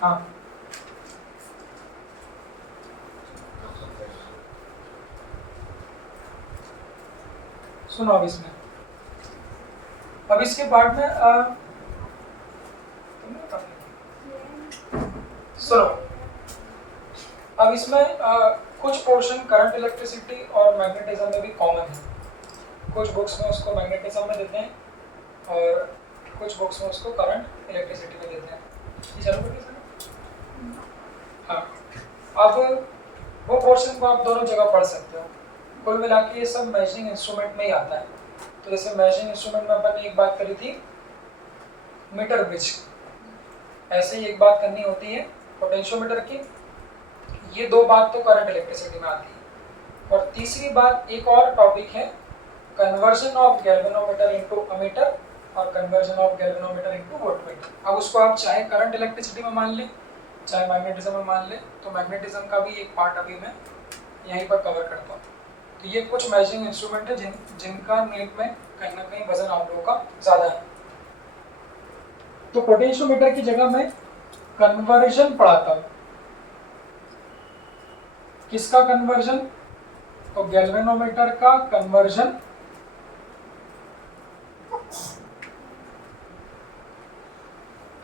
हाँ सुनो अब इसके पार्ट में सुनो अब इसमें कुछ पोर्शन करंट इलेक्ट्रिसिटी और मैग्नेटिज्म में भी कॉमन है। कुछ बुक्स में उसको मैग्नेटिज्म में देते हैं और कुछ बुक्स में उसको करंट इलेक्ट्रिसिटी में देते हैं। ये चालू करिए सर। हाँ अब वो पोर्शन को आप दोनों जगह पढ़ सकते हो। कुल मिला के ये सब मेजरिंग इंस्ट्रूमेंट में ही आता है। तो जैसे मेजरिंग इंस्ट्रूमेंट में अपन ने एक बात करी थी मीटर ब्रिज, ऐसे ही एक बात करनी होती है पोटेंशियोमीटर की। ये दो बात तो करंट इलेक्ट्रिसिटी में आती है। और तीसरी बात एक और टॉपिक है conversion of galvanometer into ammeter और conversion of galvanometer into voltmeter. अब उसको आप चाहे करंट इलेक्ट्रिसिटी में मान लें चाहे मैग्नेटिज्म में मान लें, तो मैग्नेटिज्म का भी एक पार्ट अभी मैं यहीं पर कवर करता हूँ। तो ये कुछ मेजरिंग इंस्ट्रूमेंट है जिनका नीट में कहीं ना कहीं वजन आप लोगों का ज़्यादा है। तो पोटेंशियोमीटर की जगह मैं कन्वर्जन पढ़ाता हूँ। किसका कन्वर्जन? तो गैल्वेनोमीटर का कन्वर्जन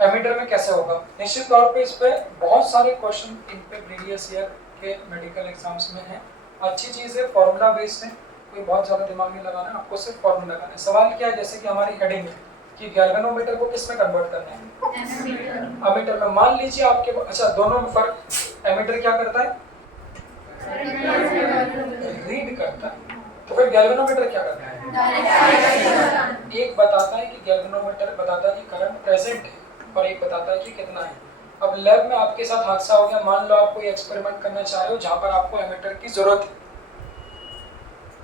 एमीटर में कैसे होगा। निश्चित तौर पे इस पे बहुत सारे क्वेश्चन इन पे प्रीवियस ईयर के मेडिकल एग्जाम्स में हैं। अच्छी चीज़ है, फॉर्मूला बेस्ड है, कोई बहुत ज़्यादा दिमाग नहीं लगाना है, आपको सिर्फ फॉर्मूला लगाना है। सवाल क्या है, जैसे कि हमारी हेडिंग है कि गैल्वेनोमीटर को किस में कन्वर्ट करना है, अमीटर में। मान लीजिए आपके अच्छा दोनों में फर्क, एमीटर क्या करता है, रीड करता है, तो फिर गैल्वेनोमीटर क्या करता है, एक बताता है कि गैल्वेनोमीटर बताता है कि करंट प्रेजेंट है और एक बताता है कि कितना है। अब लैब में आपके साथ हादसा हो गया, मान लो आप कोई एक्सपेरिमेंट करना चाह रहे हो जहां पर आपको एमीटर की जरूरत है,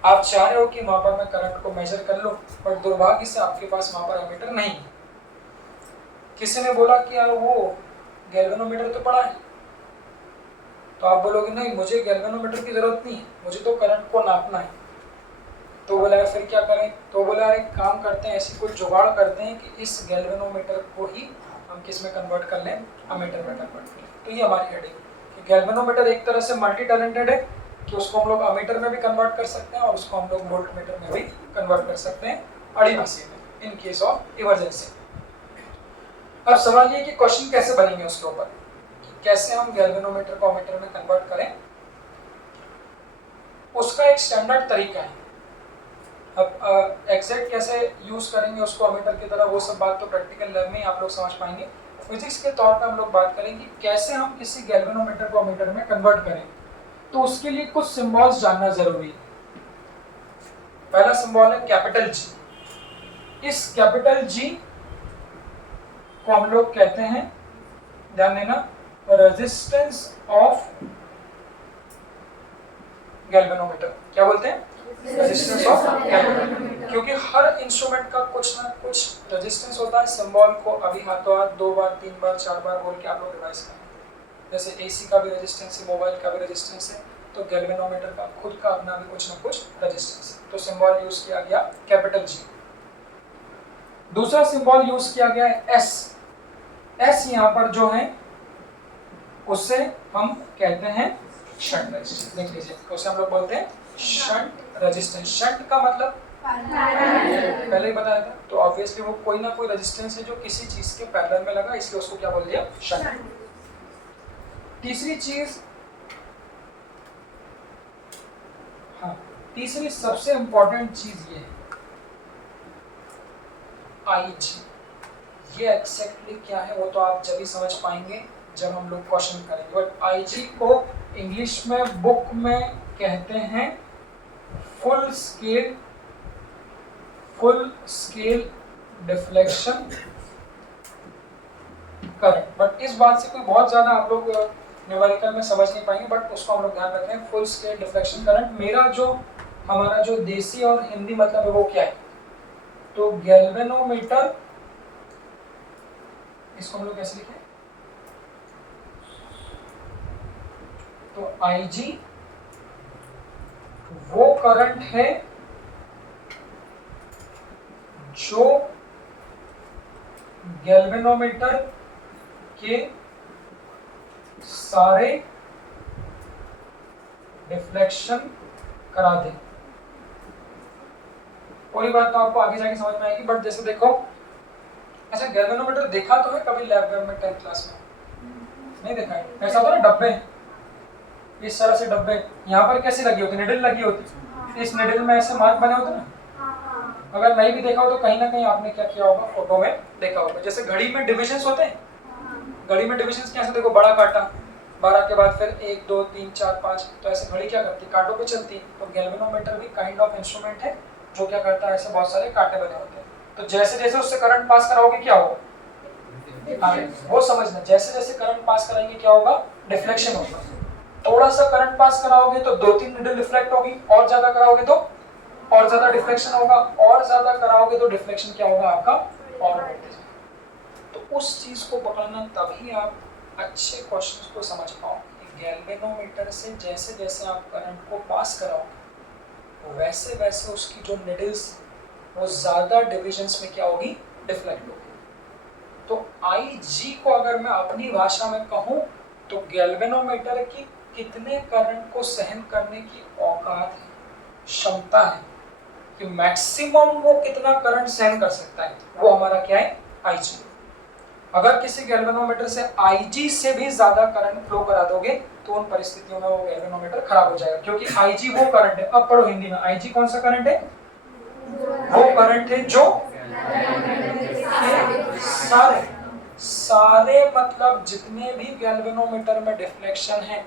आप चाह रहे हो कि वहां पर मैं करंट को मेजर कर लूं, पर दुर्भाग्य से आपके पास वहां पर एमीटर नहीं है। किसी ने बोला कि यार वो गैल्वेनोमीटर तो पड़ा है, तो आप बोलोगे नहीं मुझे गैल्वेनोमीटर की जरूरत नहीं है, मुझे तो करंट को नापना है। तो बोला फिर क्या करें, तो बोला एक काम करते हैं, ऐसी कोई जुगाड़ करते हैं कि इस गैल्वेनोमीटर को ही हम किस में कन्वर्ट कर लें, अमीटर में कन्वर्ट कर लें। तो ये हमारी हेडिंग कि गैल्वेनोमीटर एक तरह से मल्टी टैलेंटेड है कि उसको हम लोग अमीटर में भी कन्वर्ट कर सकते हैं और उसको हम लोग वोल्टमीटर में भी कन्वर्ट कर सकते हैं अड़ी भाषी में, इन केस ऑफ इमरजेंसी। अब सवाल ये कि क्वेश्चन कैसे बनेंगे उसके ऊपर, कैसे हम गैल्वेनोमीटर को अमीटर में कन्वर्ट करें, उसका एक स्टैंडर्ड तरीका है। अब एग्जैक्ट कैसे यूज करेंगे उसको अमीटर की तरह, वो सब बात तो प्रैक्टिकल लैब में आप लोग समझ पाएंगे। फिजिक्स के तौर पे हम लोग बात करेंगे कैसे हम किसी गैल्वेनोमीटर को अमीटर में कन्वर्ट करें। तो उसके लिए कुछ सिंबल्स जानना जरूरी है। पहला सिंबल है कैपिटल जी। इस कैपिटल जी को हम लोग कहते हैं, ध्यान देना, रेजिस्टेंस ऑफ गैल्वेनोमीटर। क्या बोलते हैं, रेजिस्टेंस ऑफ गैल्वेनोमीटर। क्योंकि हर इंस्ट्रूमेंट का कुछ ना कुछ रेजिस्टेंस होता है। सिंबल को अभी हाथों हाथ 2 बार 3 बार 4 बार बोल के आप लोग रिवाइज करें। जैसे एसी का भी रेजिस्टेंस है, मोबाइल का भी रेजिस्टेंस है, तो गैल्वेनोमीटर का खुद का अपना भी कुछ ना कुछ रेजिस्टेंस है। तो सिंबल यूज किया गया कैपिटल जी। दूसरा सिंबल यूज किया गया है एस। एस यहाँ पर जो है उससे हम कहते हैं शंट रेजिस्टेंस। देख लीजिए, उसे हम लोग बोलते हैं शंट रेजिस्टेंस। शंट का मतलब पहले ही बताया था, तो ऑब्वियसली वो कोई ना कोई रेजिस्टेंस है जो किसी चीज के पैरेलल में लगा, इसलिए उसको क्या बोल दिया, शंट। तीसरी चीज, हाँ तीसरी सबसे इंपॉर्टेंट चीज ये है आईजी। ये एक्जैक्टली क्या है वो तो आप जब ही समझ पाएंगे जब हम लोग क्वेश्चन करेंगे। बट आईजी को इंग्लिश में बुक में कहते हैं full scale deflection current. But इस बात से कोई बहुत ज्यादा आप लोग न्यूमेरिकल में समझ नहीं पाएंगे, बट उसको हम लोग ध्यान रखें, फुल स्केल डिफ्लेक्शन करंट। मेरा जो हमारा जो देसी और हिंदी मतलब है वो क्या है, तो गैल्वेनोमीटर, इसको हम लोग कैसे लिखें, तो आईजी वो करंट है जो गैल्वेनोमीटर के सारे डिफ्लेक्शन करा दे। पूरी बात तो आपको आगे जाके समझ में आएगी, बट जैसे देखो, अच्छा गैल्वेनोमीटर देखा तो है कभी लैब में 10th क्लास में? नहीं देखा है? ऐसा होता है ना, डब्बे इस तरह से डब्बे, यहाँ पर कैसी लगी होती, निडल लगी होती, इस निडल में ऐसे मार्क बने होते ना। अगर नहीं भी देखा हो तो कहीं ना कहीं आपने क्या किया होगा, फोटो में देखा होगा। जैसे घड़ी में डिविजन्स होते हैं, घड़ी में डिविजन्स कैसे, देखो बड़ा काटा, 12 के बाद फिर 1 2 3 4 5, तो ऐसे घड़ी क्या करती है, कांटों पे चलती है। तो गैल्वेनोमीटर भी काइंड ऑफ इंस्ट्रूमेंट है जो क्या करता है, ऐसे बहुत सारे कांटे बने होते हैं। तो जैसे जैसे उससे करंट पास कराओगे क्या होगा, वो समझना, जैसे जैसे करंट पास कराएंगे क्या होगा, डिफ्लेक्शन होगा। थोड़ा सा करंट पास कराओगे तो 2-3 नीडल रिफ्लेक्ट होगी, और ज्यादा कराओगे तो और ज्यादा डिफ्लेक्शन होगा, और ज्यादा कराओगे तो डिफ्लेक्शन क्या होगा आपका, और बढ़ते जाएगा। तो उस चीज को पकड़ना, तभी आप अच्छे क्वेश्चंस को समझ पाओगे। गैल्वेनोमीटर से जैसे जैसे आप करंट को पास कराओगे, वैसे वैसे उसकी जो निडल्स वो ज्यादा डिविजन्स में क्या होगी, डिफ्लेक्ट होगी। तो IG को अगर मैं अपनी भाषा में कहूँ तो गैल्वेनोमीटर की कितने करंट को सहन करने की औकात है, क्षमता है, कि मैक्सिमम वो कितना करंट सहन कर सकता है, वो हमारा क्या है, IG। अगर किसी गैल्वेनोमीटर से IG से भी ज्यादा करंट फ्लो करा दोगे तो उन परिस्थितियों में वो गैल्वेनोमीटर खराब हो जाएगा, क्योंकि IG वो करंट है। अब पढ़ो हिंदी में, IG कौन सा करंट है, वो करंट है जो सारे सारे मतलब जितने भी गैल्वेनोमीटर में डिफ्लेक्शन है,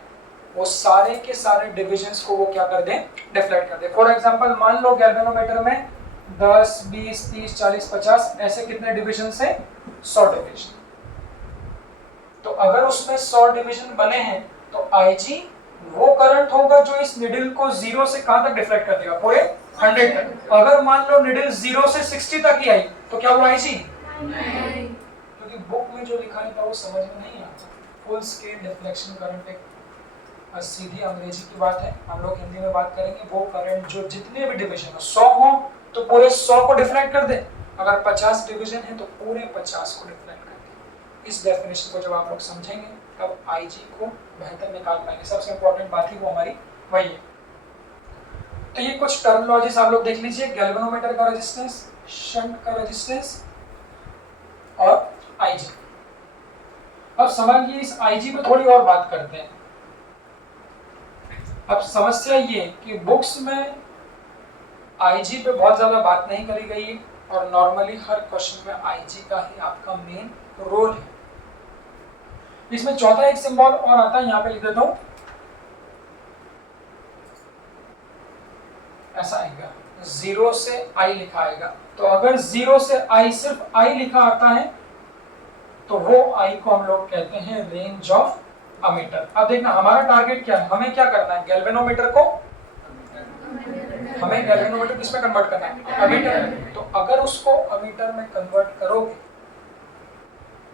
वो सारे के सारे डिविजन्स को वो क्या कर दें, डिफ्लेक्ट कर दे। फॉर एग्जांपल मान लो गैल्वेनोमीटर में 10 20 30 40 50 ऐसे कितने डिविजन है, 100 डिविजन। तो अगर उसमें 100 डिविजन बने हैं तो IG वो करंट होगा जो इस निडल को 0 से कहां तक डिफ्लेक्ट कर देगा, पूरे 100 तक। अगर मान लो निडल 0 से 60 तक ही आई तो क्या वो IG नहीं, क्योंकि बुक में जो लिखा है था वो समझ में नहीं आता। फुल स्केल डिफ्लेक्शन करंट एक सीधी अंग्रेजी की बात है, हम लोग हिंदी में बात करेंगे। वो करंट जो जितने भी डिवीजन हो, 100 हो तो पूरे 100 को डिफ्लेक्ट कर दे, अगर 50 डिवीजन है तो पूरे 50 को डिफ्लेक्ट कर दे। इस डेफिनेशन को जब आप लोग समझेंगे तब IG को बेहतर निकाल पाएंगे। सबसे इंपॉर्टेंट बात ही वो हमारी वही है। तो ये कुछ टर्मिनोलॉजीज आप लोग देख लीजिए, गैल्वेनोमीटर का रेजिस्टेंस, शंट का रेजिस्टेंस और IG। अब समझिए इस IG पे थोड़ी और बात करते हैं। अब समस्या ये कि बुक्स में IG पे बहुत ज्यादा बात नहीं करी गई है, और नॉर्मली हर क्वेश्चन में IG का ही आपका मेन रोल है। इसमें चौथा एक सिंबल और आता है, यहाँ पे लिख देता हूं, ऐसा आएगा 0 से I लिखा आएगा। तो अगर 0 से I सिर्फ I लिखा आता है तो वो I को हम लोग कहते हैं रेंज ऑफ अमीटर। अब देखना हमारा टारगेट क्या है, हमें क्या करना है, गैल्वेनोमीटर को, हमें गैल्वेनोमीटर किसमें कन्वर्ट करना है, अमीटर। तो अगर उसको अमीटर में कन्वर्ट करोगे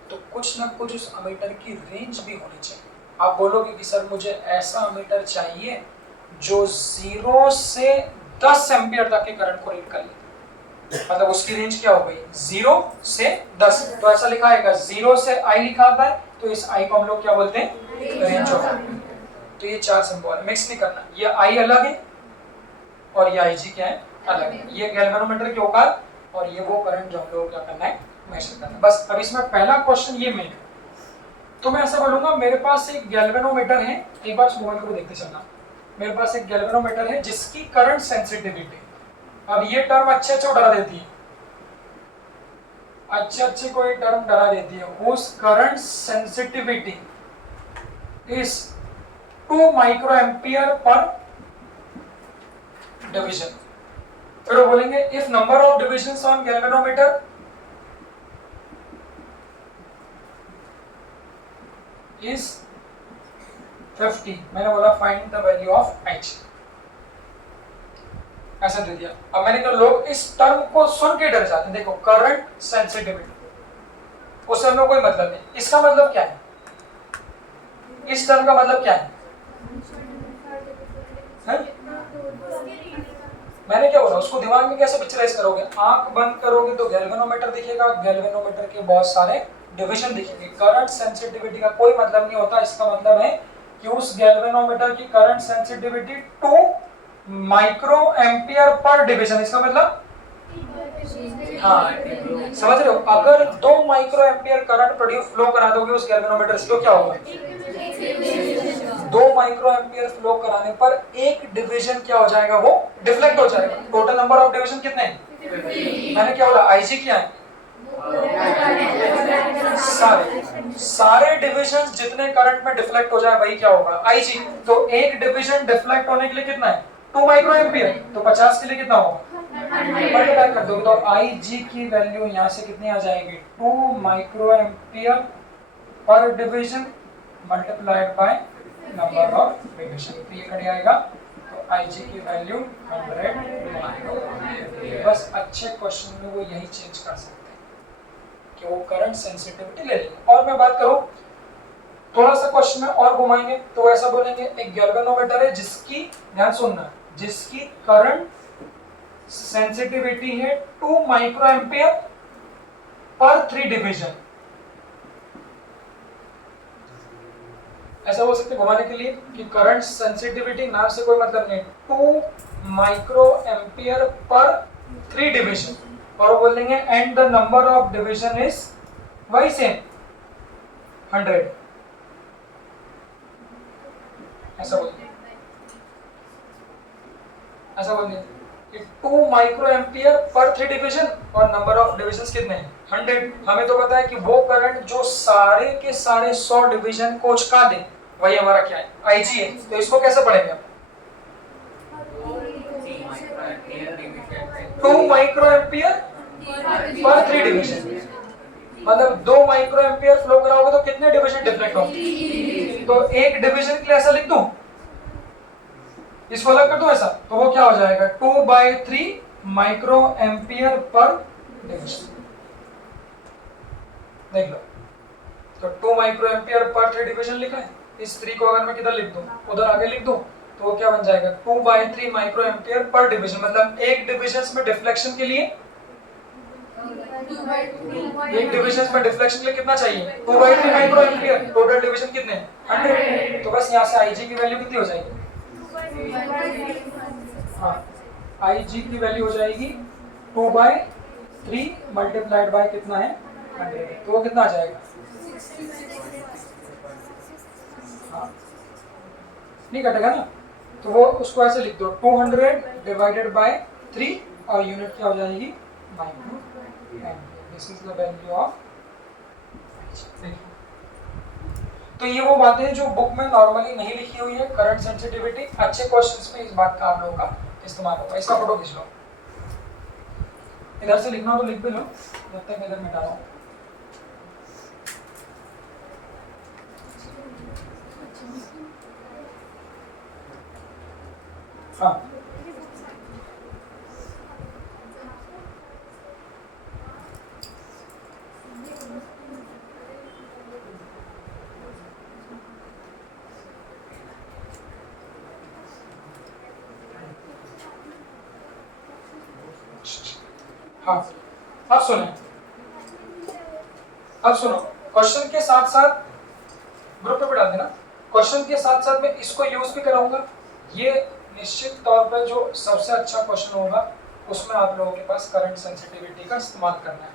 तो कुछ ना कुछ उस अमीटर की रेंज भी होनी चाहिए। आप बोलोगे कि सर मुझे ऐसा अमीटर चाहिए जो 0 से 10 एम्पियर तक के करंट को रीड कर ले, मतलब उसकी रेंज क्या हो गई, 0 से 10। तो ऐसा लिखा है 0 से I लिखा आता है, तो इस I को हम लोग क्या बोलते हैं, रेंज ऑफ। तो ये 4 सिंबल है, मिक्स नहीं करना, ये I अलग है और ये IG क्या है, अलग है। ये गैल्वेनोमीटर की औकात और ये वो करंट जो हम लोग क्या करना है, मेजर करना है। बस अब इसमें पहला क्वेश्चन ये मेन है। तो मैं ऐसा बोलूंगा, मेरे पास एक गैल्वेनोमीटर है, एक बार मोबाइल को देखते चलना, मेरे पास एक गैल्वेनोमीटर है जिसकी करंट सेंसिटिविटी, अब ये टर्म अच्छे अच्छे डरा देती है, अच्छे कोई टर्म डरा देती है, उस current sensitivity is 2 micro ampere per division. फिर वो बोलेंगे if number of divisions on galvanometer is 50, मैंने बोला find the value of H, ऐसा दे दिया। अब मैंने कहा लोग इस टर्म को सुन के डर जाते हैं। देखो करंट सेंसिटिविटी, उससे हमें कोई मतलब नहीं, इसका मतलब क्या है, इस टर्म का मतलब क्या है? मैंने क्या बोला, उसको दिमाग में कैसे पिक्चराइज करोगे, आंख बंद करोगे तो गैल्वेनोमीटर दिखेगा, गैल्वेनोमीटर के बहुत सारे डिवीजन दिखेंगे। करंट सेंसिटिविटी का कोई मतलब नहीं होता, इसका मतलब है कि उस गैल्वेनोमीटर की current sensitivity 2 micro ampere per division. इसका मतलब हाँ, समझ रहे हो, अगर 2 micro ampere current produce flow करा दोगे उस गैल्वेनोमीटर से तो क्या होगा, 2 माइक्रो एम्पियर फ्लो कराने पर एक डिवीजन क्या हो जाएगा, वो डिफ्लेक्ट हो जाएगा। टोटल नंबर ऑफ डिवीजन कितने हैं, मैंने क्या बोला, आईजी क्या है, सारे डिविजन जितने करंट में डिफ्लेक्ट हो जाए वही क्या होगा, आईजी। तो एक डिवीजन डिफ्लेक्ट होने के लिए कितना है, 2 माइक्रो एम्पियर, तो 50 के लिए कितना होगा, मल्टीप्लाई कर दोगे तो आईजी की वैल्यू यहाँ से कितनी आ जाएगी, 2 micro ampere per division multiplied by number of division, तो ये कट जाएगा। तो आईजी की वैल्यू 100 माइक्रो एम्पियर। बस अच्छे क्वेश्चन में वो यही चेंज कर सकते हैं कि वो करंट सेंसिटिविटी ले लेंगे। और मैं बात करूं, थोड़ा सा क्वेश्चन में और घुमाएंगे तो ऐसा बोलेंगे, एक गैल्वेनोमीटर है जिसकी, ध्यान सुनना, जिसकी करंट सेंसिटिविटी है 2 माइक्रो एम्पियर पर 3 डिवीजन। ऐसा हो सकते घुमाने के लिए कि करंट सेंसिटिविटी नाम से कोई मतलब नहीं, 2 माइक्रो एम्पियर पर 3 डिवीजन, और बोल देंगे and the number of division is वही सेम 100। ऐसा बोलिए, ऐसा बोलिए कि 2 माइक्रो एम्पियर पर 3 डिवीजन और नंबर ऑफ डिविजन्स कितने हैं, 100। हमें तो पता है कि वो करंट जो सारे के सारे 100 डिवीजन को चुका दे वही हमारा क्या है, आईजी है। तो इसको कैसे पढ़ेंगे हम, 2 माइक्रो एम्पियर पर 3 डिवीजन, मतलब 2 माइक्रो एम्पियर फ्लो कराओगे तो कितने डिवीजन डिफ्लेक्ट होंगे, तो एक डिवीजन के लिए ऐसा लिख दूं, इसको अलग कर दूं ऐसा, तो वो क्या हो जाएगा, 2/3 माइक्रो एम्पियर पर डिवीजन। देख लो, तो 2 माइक्रो एम्पियर पर 3 डिवीजन लिखा है, इस 3 को अगर मैं किधर लिख दूं, उधर आगे लिख दूं, तो वो क्या बन जाएगा, 2/3 माइक्रो एम्पियर पर डिवीजन। मतलब एक डिवीजन में डिफ्लेक्शन के लिए, एक डिविजन में डिफ्लेक्शन के लिए कितना चाहिए, 2/3 माइक्रो एम्पियर, टोटल डिवीजन कितने, 100। तो बस यहाँ से आईजी की वैल्यू कितनी हो जाएगी, हाँ, आईजी की वैल्यू हो जाएगी 2/3 मल्टीप्लाइड बाय कितना है, 100, तो वो कितना आ जाएगा, हाँ, नहीं कटेगा ना, तो वो उसको ऐसे लिख दो, 200 डिवाइडेड बाय 3 और यूनिट क्या हो जाएगी, micro ampere. This is the value of. तो ये वो बातें हैं जो बुक में नॉर्मली नहीं लिखी हुई है, करंट सेंसिटिविटी। अच्छे क्वेश्चंस में इस बात का आप लोगों का इस्तेमाल होगा। इसका फोटो खींच लो, इधर से लिखना हो तो लिख भी लो, जब तक मैं इधर मिटा रहा हूँ। हाँ, हाँ, अब सुनो, अब सुनो, क्वेश्चन के साथ साथ ग्रुप पे डाल देना, क्वेश्चन के साथ साथ मैं इसको यूज भी कराऊंगा। ये निश्चित तौर पर जो सबसे अच्छा क्वेश्चन होगा उसमें आप लोगों के पास करंट सेंसिटिविटी का इस्तेमाल करना है,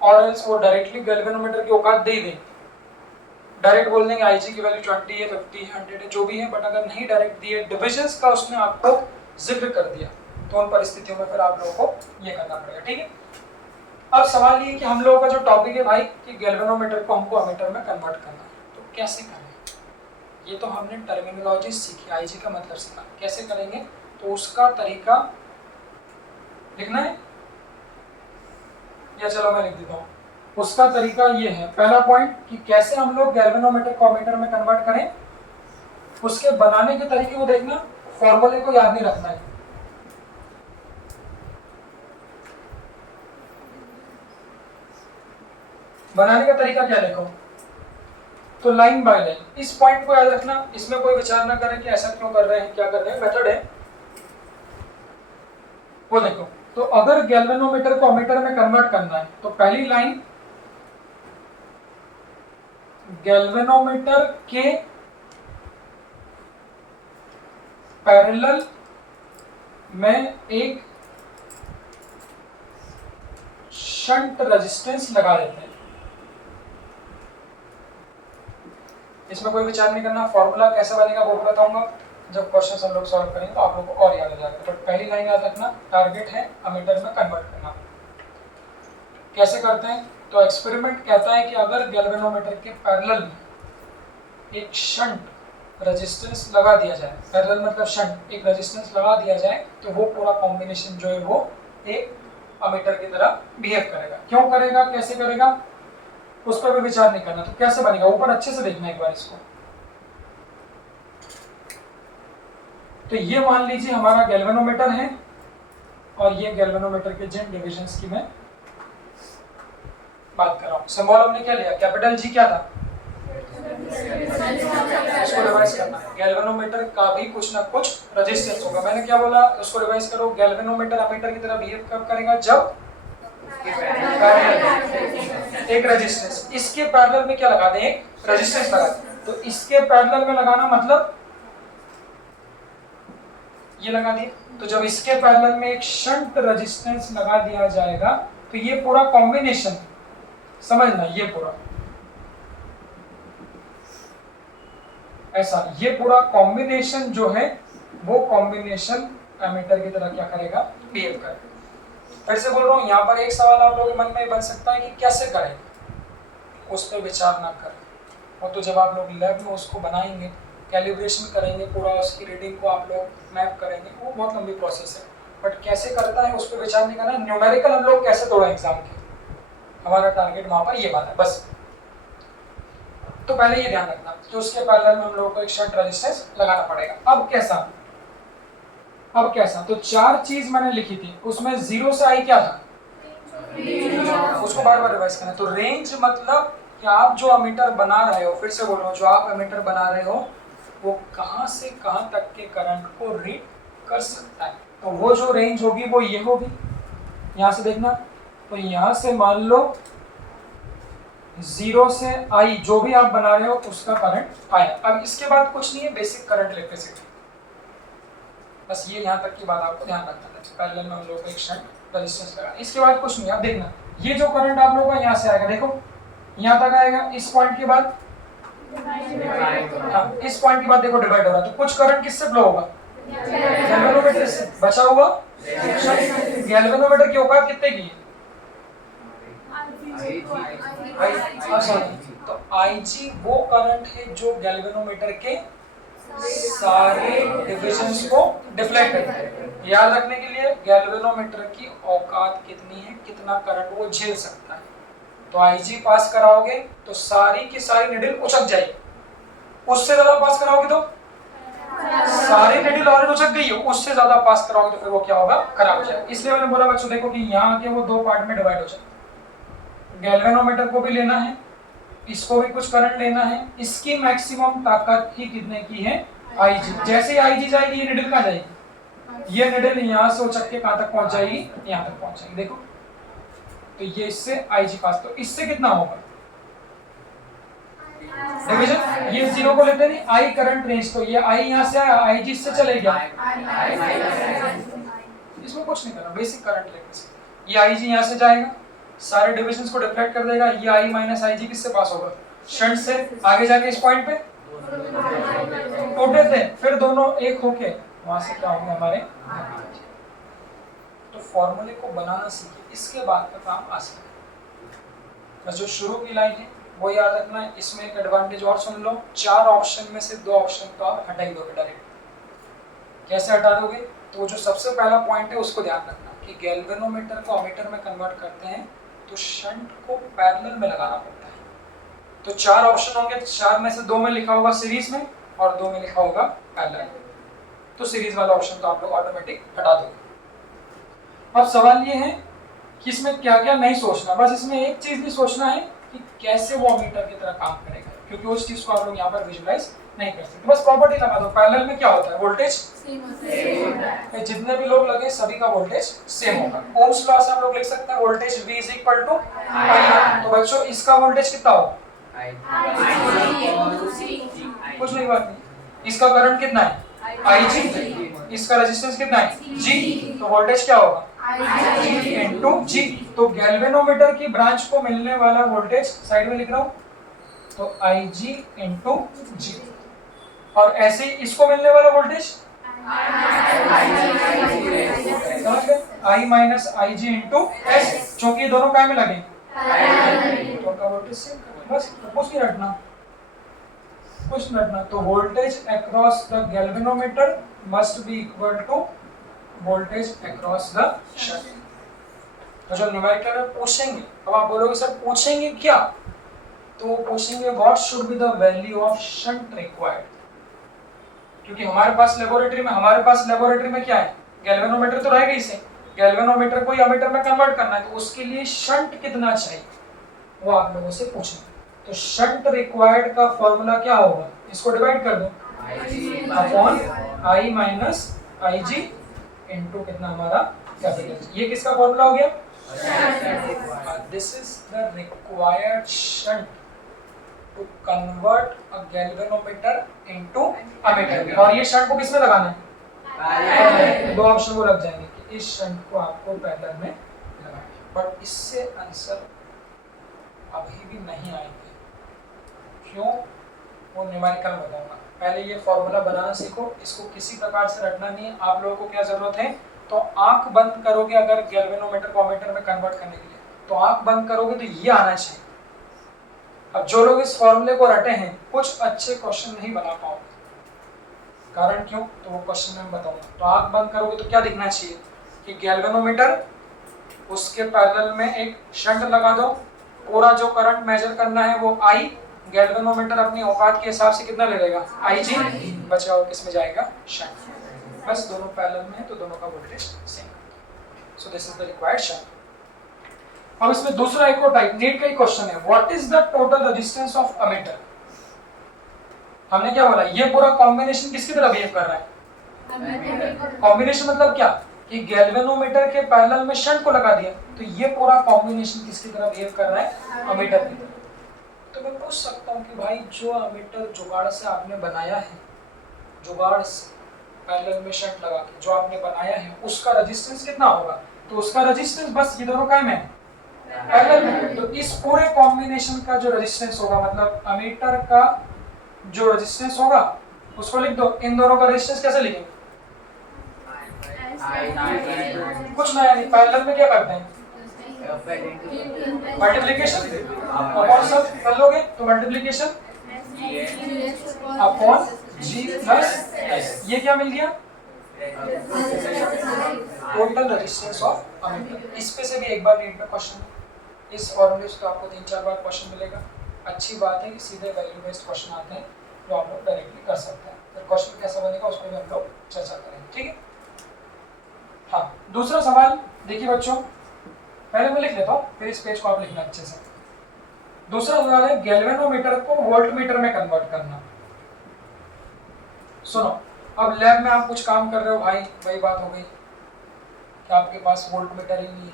और एल्स वो डायरेक्टली गैल्वेनोमीटर की औकात दे ही दें, डायरेक्ट बोल देंगे आईजी की वैल्यू 20 है, 50 है, 100 है, जो भी है, बट अगर नहीं डायरेक्ट दिए, डिविजन्स का उसने आपको जिक्र कर दिया, तो उन परिस्थितियों में फिर आप लोगों को ये करना पड़ेगा, ठीक है। अब सवाल ये कि हम लोगों का जो टॉपिक है भाई कि गैल्वेनोमीटर को हमको अमीटर में कन्वर्ट करना है, तो कैसे करें, ये तो हमने टर्मिनोलॉजी सीखी, आईजी का मतलब सीखा, कैसे करेंगे, तो उसका तरीका लिखना है या चलो मैं लिख देता हूँ। उसका तरीका ये है, पहला पॉइंट कि कैसे हम लोग गैल्वेनोमीटर को अमीटर में कन्वर्ट करें, उसके बनाने के तरीके को देखना, फॉर्मूले को याद नहीं रखना है। बनाने का तरीका क्या देखो, तो लाइन बाय लाइन, इस पॉइंट को याद रखना, इसमें कोई विचार ना करें कि ऐसा क्यों कर रहे हैं, क्या कर रहे हैं, मेथड है वो देखो। तो अगर गैल्वेनोमीटर को अमीटर में कन्वर्ट करना है तो पहली लाइन गैल्वेनोमीटर के पैरेलल में एक शंट रेजिस्टेंस लगा देते हैं। इसमें कोई विचार नहीं करना, फॉर्मूला कैसे बनेगा वो बताऊंगा जब क्वेश्चन हम लोग सॉल्व करेंगे, तो आप लोगों को और याद हो जाएगा। बट पहली लाइन याद रखना, टारगेट है अमीटर में कन्वर्ट करना। कैसे करते हैं? तो एक्सपेरिमेंट कहता है कि अगर गैल्वेनोमीटर के पैरेलल में एक शंट रेजिस्टेंस लगा दिया जाए, पैरेलल मतलब शंट, एक रेजिस्टेंस लगा दिया जाए, तो वो पूरा कॉम्बिनेशन जो है वो एक अमीटर की तरह बिहेव करेगा। क्यों करेगा, कैसे करेगा, उस पर भी विचार नहीं करना। तो कैसे बनेगा, ऊपर अच्छे से देखना एक बार इसको। तो ये मान लीजिए हमारा गैल्वेनोमीटर है और ये गैल्वेनोमीटर के जिन डिविजन्स की मैं बात कर रहा हूँ। सिंबल हमने क्या लिया, कैपिटल जी क्या था, उसको रिवाइज करना है। गैल्वेनोमीटर का भी कुछ ना कुछ रेजिस्टेंस होगा। मैंने क्या बोला, उसको रिवाइज करो। गैल्वेनोमीटर अमीटर की तरह बिहेव कब करेगा, जब एक रेजिस्टेंस, इसके पैरेलल में क्या लगा दें, एक रेजिस्टेंस लगा दें। तो इसके पैरेलल में लगाना मतलब ये लगा दिए। तो जब इसके पैरेलल में एक शंट रेजिस्टेंस लगा दिया जाएगा तो ये पूरा कॉम्बिनेशन, समझना, ये पूरा ऐसा, ये पूरा कॉम्बिनेशन जो है वो कॉम्बिनेशन एमीटर की तरह क्या करेगा, बिहेव करेगा। फिर से बोल रहा हूँ, यहाँ पर एक सवाल आप लोगों के मन में बन सकता है कि कैसे करें, उस पर विचार ना करें। और तो जब आप लोग लैब में उसको बनाएंगे, कैलिब्रेशन करेंगे, पूरा उसकी रीडिंग को आप लोग मैप करेंगे, वो बहुत लंबी प्रोसेस है। बट कैसे करता है उस पर विचार नहीं करना। न्यूमेरिकल हम लोग कैसे तोड़ा एग्जाम के, हमारा टारगेट वहाँ पर ये बात है बस। तो पहले ये ध्यान रखना कि उसके पैरेलल में हम लोगों को एक शंट रेजिस्टेंस लगाना पड़ेगा। अब कैसा, तो चार चीज मैंने लिखी थी, उसमें 0 से आई क्या था, उसको बार बार रिवाइज करना। तो रेंज मतलब कि आप जो अमीटर बना रहे हो, फिर से बोल रहा हूँ, जो आप अमीटर बना रहे हो वो कहाँ से कहाँ तक के करंट को रीड कर सकता है। तो वो जो रेंज होगी वो ये होगी, यहाँ से देखना। तो यहाँ से मान लो 0 से आई जो भी आप बना रहे हो उसका करंट आया। अब इसके बाद कुछ नहीं है, बेसिक करंट इलेक्ट्रिसिटी, बस ये यहाँ तक की बात आपको ध्यान रखना है। पैरेलल में हम लोग को एक शंट रेजिस्टेंस लगा, इसके बाद कुछ नहीं। अब देखना, ये जो करंट आप लोगों का यहाँ से आएगा, देखो यहाँ तक आएगा, इस पॉइंट के बाद इस पॉइंट के बाद देखो डिवाइड हो रहा है। तो कुछ करंट किससे फ्लो होगा, गैल्वेनोमीटर से, बचा हुआ गैल्वेनोमीटर की औकात कितने की है, तो IG वो करंट है जो गैल्वेनोमीटर के सारे डिविजन्स को डिफ्लेक्ट करता है। याद रखने के लिए, गैल्वेनोमीटर की औकात कितनी है, कितना करंट वो झेल सकता है। तो IG पास कराओगे तो सारी की सारी निडल उछक जाएगी, उससे ज्यादा पास कराओगे तो सारी निडल और उछक गई हो, उससे ज्यादा पास कराओगे तो फिर वो क्या होगा, खराब हो जाएगा। इसलिए मैंने बोला बच्चों देखो कि यहाँ आके वो दो पार्ट में डिवाइड हो जाए। गैल्वेनोमीटर को भी लेना है, इसको भी कुछ करंट लेना है, इसकी मैक्सिमम ताकत ही कितने की है, IG। जैसे ही IG जाएगी ये निडल कहाँ जाएगी, ये निडल यहाँ से उछक के कहाँ तक पहुंच जाएगी, यहाँ तक पहुंच जाएगी। देखो तो ये इससे IG पास, तो इससे कितना होगा डिवीजन, ये 0 को लेते नहीं, I करंट रेंज, तो ये I यहाँ से आया, IG इससे चले गया, इसमें कुछ नहीं करना, बेसिक करंट इलेक्ट्रिसिटी। ये IG यहाँ से जाएगा, सारे डिविजन्स को डिफ्लेक्ट कर देगा, ये I माइनस IG किससे पास होगा, शंट से। आगे जाके इस पॉइंट पे टूटे थे, फिर दोनों एक होके वहां से क्या होंगे हमारे। तो फॉर्मूले को बनाना सीखिए, इसके बाद का काम आसान है। बस जो शुरू की लाइन है वो याद रखना है। इसमें एक एडवांटेज और सुन लो, 4 ऑप्शन में से 2 ऑप्शन तो आप हटा ही दोगे डायरेक्ट। कैसे हटा दोगे, तो जो सबसे पहला पॉइंट है उसको ध्यान रखना कि गैल्वेनोमीटर को अमीटर में कन्वर्ट करते हैं तो शंट को पैरेलल में लगाना पड़ता है। तो 4 ऑप्शन होंगे, 4 में से 2 में लिखा होगा सीरीज में और 2 में लिखा होगा पैरेलल। तो सीरीज वाला ऑप्शन तो आप लोग ऑटोमेटिक हटा दोगे। अब सवाल ये है कि इसमें क्या क्या नहीं सोचना, बस इसमें एक चीज नहीं सोचना है कि कैसे वो अमीटर की तरह काम करेगा, क्योंकि उस चीज को आप लोग यहाँ पर विजुलाइज नहीं कर सकते। बस प्रॉपर्टी लगा दो, पैरेलल में क्या होता है, वोल्टेज सेम होता है, जितने भी लोग लगे सभी का वोल्टेज सेम होगा। ओम्स लॉ से हम लोग लिख सकते हैं वोल्टेज V = I। तो बच्चों इसका वोल्टेज कितना होगा, कुछ नहीं, बात नहीं। इसका करंट कितना है IG, इसका रेजिस्टेंस कितना है G, तो वोल्टेज क्या होगा IG इंटू G। तो गैल्वेनोमीटर की ब्रांच को मिलने वाला वोल्टेज साइड में लिख रहा हूं, तो IG इंटू G, और ऐसे इसको मिलने वाला वोल्टेज समझ गए, I minus IG into S, क्योंकि दोनों काय में लगे तो उनका वोल्टेज सेम, बस कुछ नहीं रटना, कुछ नहीं रटना। तो voltage across the galvanometer must be equal to voltage across the shunt. तो जो न्यूमेरिकल में पूछेंगे, अब आप बोलोगे सर पूछेंगे क्या, तो वो पूछेंगे what should be the value of shunt required, क्योंकि हमारे पास लेबोरेटरी में क्या है, गैल्वेनोमीटर तो रहेगा ही से, गैल्वेनोमीटर को अमीटर में कन्वर्ट करना है, तो उसके लिए शंट कितना चाहिए वो आप लोगों से पूछेंगे। तो शंट रिक्वायर्ड का फॉर्मूला क्या होगा, इसको डिवाइड कर दो upon I minus IG into कितना हमारा कैपिटल, ये किसका फॉर्मूला हो गया, this is the required shunt to convert a galvanometer into ammeter. और ये शंट को किसमें लगाना है, दो ऑप्शन वो लग जाएंगे कि इस शंट को आपको पैरेलल में लगाना है, बट इससे आंसर अभी भी नहीं आएंगे, क्यों वो न्यूमेरिकल बताऊंगा। पहले ये फॉर्मूला बनाना सीखो, इसको किसी प्रकार से रटना नहीं है। आप लोगों को क्या जरूरत है, तो आंख बंद करोगे अगर गैल्वेनोमीटर को अमीटर में कन्वर्ट करने के लिए, तो आंख बंद करोगे तो ये आना चाहिए। अब जो लोग इस फॉर्मूले को रटे हैं कुछ अच्छे क्वेश्चन नहीं बना पाओगे, कारण क्यों, तो वो क्वेश्चन में बताऊंगा। तो आंख बंद करोगे तो क्या दिखना चाहिए कि गैल्वेनोमीटर, उसके पैरेलल में एक शंट लगा दो, पूरा जो करंट मेजर करना है वो I, गैल्वेनोमीटर अपनी औकात के हिसाब से कितना ले लेगा IG, बचा हुआ किस में जाएगा शंट, बस दोनों पैरेलल में है तो दोनों का voltage same. So this is the required shunt. अब इसमें दूसरा एक और टाइप नीट का ही क्वेश्चन है, what is the total resistance of ammeter. हमने क्या बोला, ये पूरा कॉम्बिनेशन किसकी तरह बिहेव कर रहा है, कॉम्बिनेशन मतलब क्या कि गैल्वेनोमीटर के पैरेलल में शंट को लगा दिया, तो ये पूरा कॉम्बिनेशन किसकी तरह बिहेव कर रहा है, अमीटर की तरह। तो मैं पूछ सकता हूँ कि भाई जो अमीटर जुगाड़ से आपने बनाया है, जुगाड़ से पैरेलल में शंट लगा के जो आपने बनाया है, उसका रेजिस्टेंस कितना होगा, तो उसका रेजिस्टेंस बस ये दोनों काय में पैरेलल में, तो इस पूरे कॉम्बिनेशन का जो रेजिस्टेंस होगा, मतलब अमीटर का जो रेजिस्टेंस होगा उसको लिख दो। इन दोनों का रेजिस्टेंस कैसे लिखेंगे, कुछ नया नहीं, पैरेलल में क्या करते हैं मल्टीप्लिकेशन अपॉन सब कर लोगे, तो multiplication upon G plus S, ये क्या मिल गया टोटल रेजिस्टेंस ऑफ अमीटर। इस पे से भी एक बार रीड में क्वेश्चन, इस फॉर्मूले से तो आपको 3-4 बार क्वेश्चन मिलेगा। अच्छी बात है कि सीधे वैल्यू बेस्ड क्वेश्चन आते हैं जो आप लोग डायरेक्टली कर सकते हैं। फिर क्वेश्चन कैसा बनेगा उस पर भी हम लोग चर्चा करेंगे, ठीक है। हाँ, दूसरा सवाल देखिए बच्चों, पहले मैं लिख लेता हूँ फिर इस पेज को आप लिखना अच्छे से। दूसरा सवाल है गैल्वेनोमीटर को वोल्टमीटर में कन्वर्ट करना। सुनो, अब लैब में आप कुछ काम कर रहे हो भाई, वही बात हो गई कि आपके पास वोल्टमीटर ही नहीं है।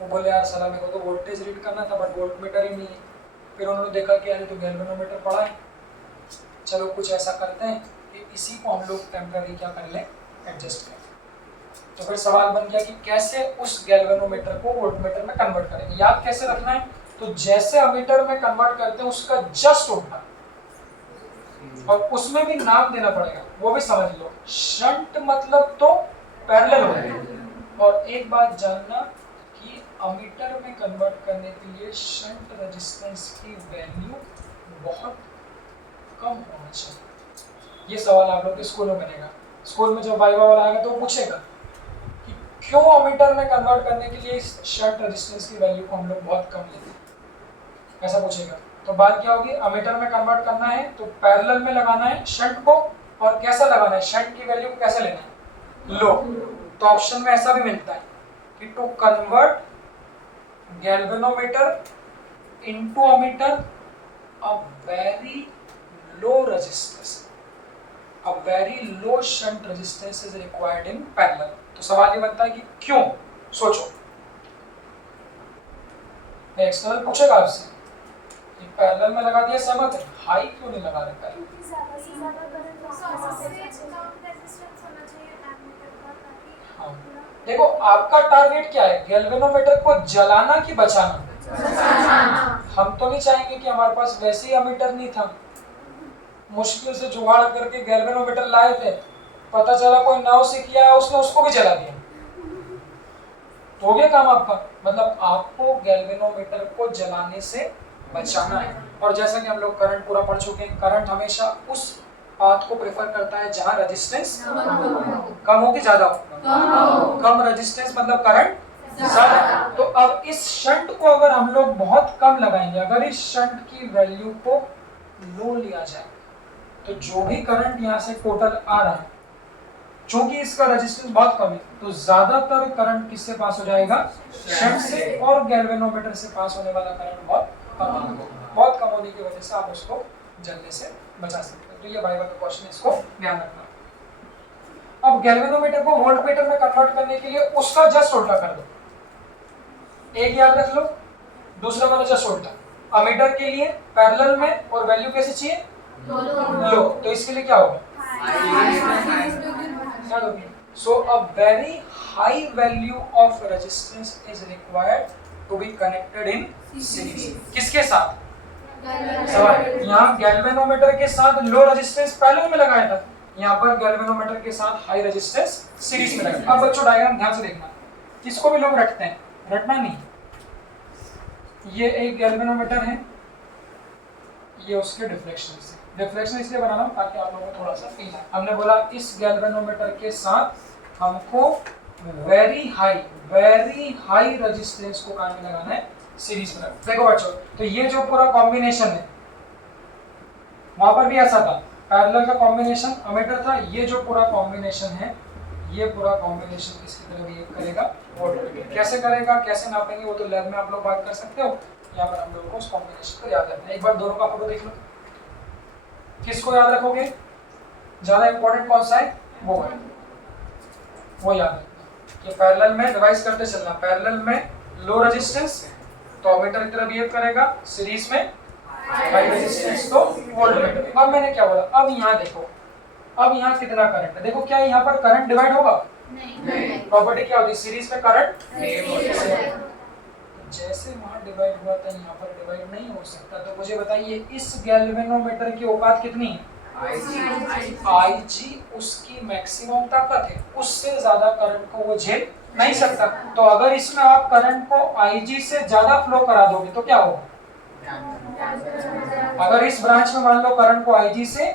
वो बोले यार सलाह मेरे को तो वोल्टेज रीड करना था बट वोल्टमीटर ही नहीं है। फिर उन्होंने देखा कि यार तो गैल्वेनोमीटर पड़ा है, चलो कुछ ऐसा करते हैं कि इसी को हम लोग टेम्पररी क्या कर लें, एडजस्ट करें। तो फिर सवाल बन गया कि कैसे उस गैल्वेनोमीटर को वोल्टमीटर में कन्वर्ट करेंगे। याद कैसे रखना है, तो जैसे अमीटर में कन्वर्ट करते हैं उसका जस्ट उल्टा, और उसमें भी नाम देना पड़ेगा, वो भी समझ लो। शंट मतलब तो पैरेलल हो गया। और एक बात जानना कि अमीटर में कन्वर्ट करने के लिए शंट रेजिस्टेंस की वैल्यू बहुत कम होना चाहिए। ये सवाल आप लोग के स्कूल में बनेगा। स्कूल में जब वाइवा वाला आएगा तो वो पूछेगा कि क्यों अमीटर में कन्वर्ट करने के लिए शंट रेजिस्टेंस की वैल्यू को हम लोग बहुत कम लेते हैं, ऐसा पूछेगा। तो बात क्या होगी, अमीटर में कन्वर्ट करना है तो पैरेलल में लगाना है शंट को, और कैसा लगाना है, शंट की वैल्यू को कैसे लेना है, लो। तो ऑप्शन में ऐसा भी मिलता है कि to convert galvanometer into ammeter a very low resistance, a very low shunt resistance is required in parallel. तो सवाल ये बनता है कि क्यों, सोचो। एक्सटर्नल पूछेगा आपसे पैरेलल में लगा दिया, सहमत है? हाई क्यों नहीं लगा रखा है? हाँ। देखो आपका टारगेट क्या है, गैल्वेनोमीटर को जलाना कि बचाना? हम तो नहीं चाहेंगे कि हमारे पास वैसे ही अमीटर नहीं था, मुश्किल से जुगाड़ करके गैल्वेनोमीटर लाए थे, पता चला कोई नाव से किया उसने उसको भी जला दिया, तो हो गया काम आपका। मतलब आपको गैल्वेनोमीटर को जलाने से बचाना है। और जैसा कि हम लोग करंट पूरा पढ़ चुके हैं, करंट हमेशा उस पाथ को प्रेफर करता है जहां रेजिस्टेंस कम हो कि ज्यादा हो। कम रेजिस्टेंस मतलब करंट ज्यादा। तो अब इस शंट को अगर हम लोग बहुत कम लगाएंगे, अगर इस शंट की वैल्यू को लो लिया जाए, तो जो भी करंट यहाँ से टोटल आ रहा है, चूंकि इसका रेजिस्टेंस बहुत कम है, तो ज्यादातर करंट किससे पास हो जाएगा, शंट से, और गैल्वेनोमीटर से पास होने वाला करंट बहुत कम होगा। बहुत कम होने की वजह से आप उसको जलने से बचा सकते हो। तो ये वाइवा का क्वेश्चन, इसको ध्यान रखना। अब गैल्वेनोमीटर को वोल्टमीटर में कन्वर्ट करने के लिए उसका जस्ट उल्टा कर दो। एक याद रख लो, दूसरा वाला जस्ट उल्टा। अमीटर के लिए पैरेलल में और वैल्यू कैसे चाहिए, लो, तो इसके लिए क्या होगा, so a very high value of resistance is required to be connected in series। किसके साथ, सवाल, यहाँ गैल्वेनोमीटर के साथ लो रेजिस्टेंस पैरेलल में लगाया था, यहाँ पर गैल्वेनोमीटर के साथ हाई रेजिस्टेंस सीरीज में लगाया। अब बच्चों डायग्राम ध्यान से देखना, किसको भी लोग रटते हैं, रटना नहीं। ये एक गैल्वेनोमीटर है, ये उसके डिफ्लेक्शन से, डिफ्लेक्शन इसलिए बना रहा हूं ताकि आप लोगों को थोड़ा सा फील आए। हमने बोला इस गैल्वेनोमीटर के साथ हमको वेरी हाई रेजिस्टेंस को काम में लगाना है, सीरीज में। देखो बच्चों, तो ये जो पूरा कॉम्बिनेशन है, वहां पर भी ऐसा था, पैरेलल का कॉम्बिनेशन अमीटर था, ये जो पूरा कॉम्बिनेशन है, ये पूरा कॉम्बिनेशन किसकी तरह बिहेव करेगा, वोल्टमीटर। कैसे करेगा, कैसे नापेंगे, वो तो लैब में आप लोग बात कर सकते हो। यहाँ पर हम लोगों को उस कॉम्बिनेशन को याद रखना है। एक बार दोनों का फोटो देख लो, किसको याद रखोगे, ज्यादा इंपॉर्टेंट कौन सा है, वो याद रखना। ये पैरेलल में रिवाइज करते चलना, पैरेलल में लो रेजिस्टेंस तो अमीटर की तरह बिहेव करेगा, सीरीज में हाई रेजिस्टेंस तो वोल्टमीटर। अब मैंने क्या बोला, अब यहाँ देखो, अब यहाँ कितना करंट है, देखो क्या यहाँ पर करंट डिवाइड होगा, नहीं। प्रॉपर्टी क्या होती है, सीरीज में करंट जैसे वहां डिवाइड हुआ था यहाँ पर डिवाइड नहीं हो सकता। तो मुझे बताइए इस गैल्वेनोमीटर की औकात कितनी है, IG उसकी मैक्सिमम ताकत है, उससे ज्यादा करंट को वो झेल नहीं सकता। तो अगर इसमें आप करंट को IG से ज्यादा फ्लो करा दोगे तो क्या होगा, अगर इस ब्रांच में मान लो करंट को IG से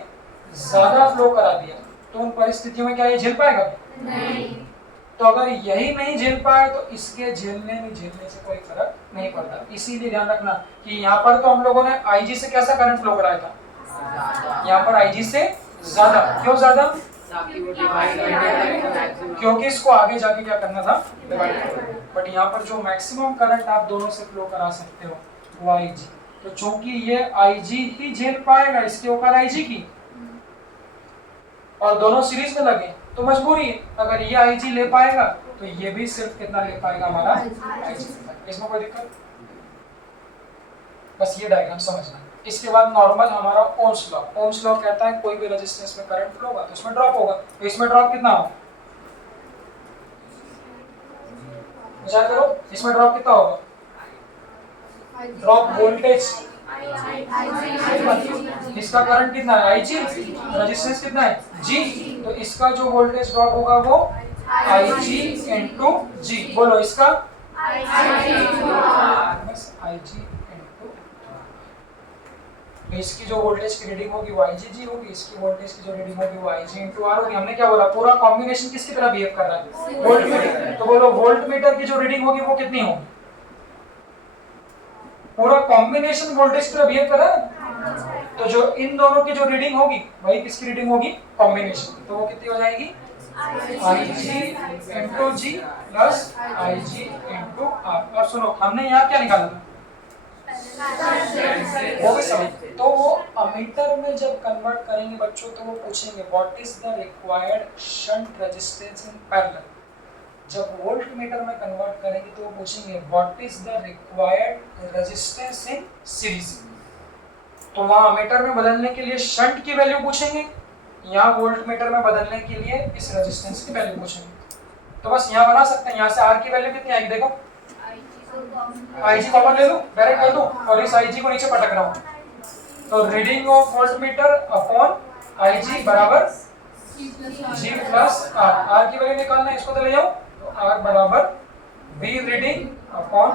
ज्यादा फ्लो करा दिया, तो उन परिस्थितियों में क्या ये झेल पाएगा, नहीं। तो अगर यही नहीं झेल पाए तो इसके झेलने में झेलने से कोई फर्क नहीं पड़ता। इसीलिए ध्यान रखना कि यहाँ पर तो हम लोगों ने IG से कैसा करंट फ्लो कराया था, यहाँ पर IG से ज्यादा। क्यों ज्यादा, क्योंकि इसको आगे जाके क्या करना था, बट यहाँ पर जो मैक्सिमम करंट आप दोनों से फ्लो करा सकते हो वो IG। तो चूंकि ये IG ही झेल पाएगा, इसके ऊपर IG की, और दोनों सीरीज में लगे तो मजबूरी है, अगर ये IG ले पाएगा तो ये भी सिर्फ कितना ले पाएगा, हमारा IG। इसमें कोई दिक्कत, बस ये डायग्राम समझना। इसके बाद नॉर्मल हमारा ओम्स लॉ, ओम्स लॉ कहता है कोई भी रेजिस्टेंस में करंट फ्लो होगा तो इसमें ड्रॉप होगा, तो इसमें ड्रॉप कितना होगा, विचार करो, इसमें ड्रॉप कितना होगा, ड्रॉप वोल्टेज, इसका करंट कितना है IG, रेजिस्टेंस कितना है G, तो इसका जो वोल्टेज ड्रॉप होगा वो IG इंटू G। बोलो इसका बस IG इंटू, इसकी जो वोल्टेज की रीडिंग होगी वो IgG होगी, इसकी वोल्टेज की जो रीडिंग होगी वो IG इंटू R होगी। हमने क्या बोला, पूरा कॉम्बिनेशन किसकी तरह बिहेव कर रहा है, वोल्टमीटर। तो बोलो वोल्टमीटर की जो रीडिंग होगी वो कितनी होगी, पूरा कॉम्बिनेशन वोल्टेज की तरह बिहेव कर रहा है, तो जो इन दोनों की जो रीडिंग होगी वही किसकी रीडिंग होगी, कॉम्बिनेशन। तो वो कितनी हो जाएगी, IG into G plus IG into R। और सुनो, हमने यहाँ क्या निकाला था, वो भी समझ। तो वो अमीटर में जब कन्वर्ट करेंगे बच्चों तो वो पूछेंगे what is the required shunt resistance in parallel. जब वोल्टमीटर में कन्वर्ट करेंगे तो वो पूछेंगे what is the required resistance in series. तो वहां मीटर में बदलने के लिए शंट की वैल्यू पूछेंगे, यहाँ वोल्ट मीटर में बदलने के लिए इस रेजिस्टेंस की वैल्यू पूछेंगे। तो बस यहाँ बना सकते हैं, यहाँ से आर की वैल्यू कितनी आएगी देखो, IG कॉमन ले लो, डायरेक्ट कर दो और इस IG को नीचे पटक रहा हूँ। तो reading of volt meter upon IG बराबर G प्लस R की वैल्यू निकालना है, इसको तो ले जाओ। तो R बराबर V reading upon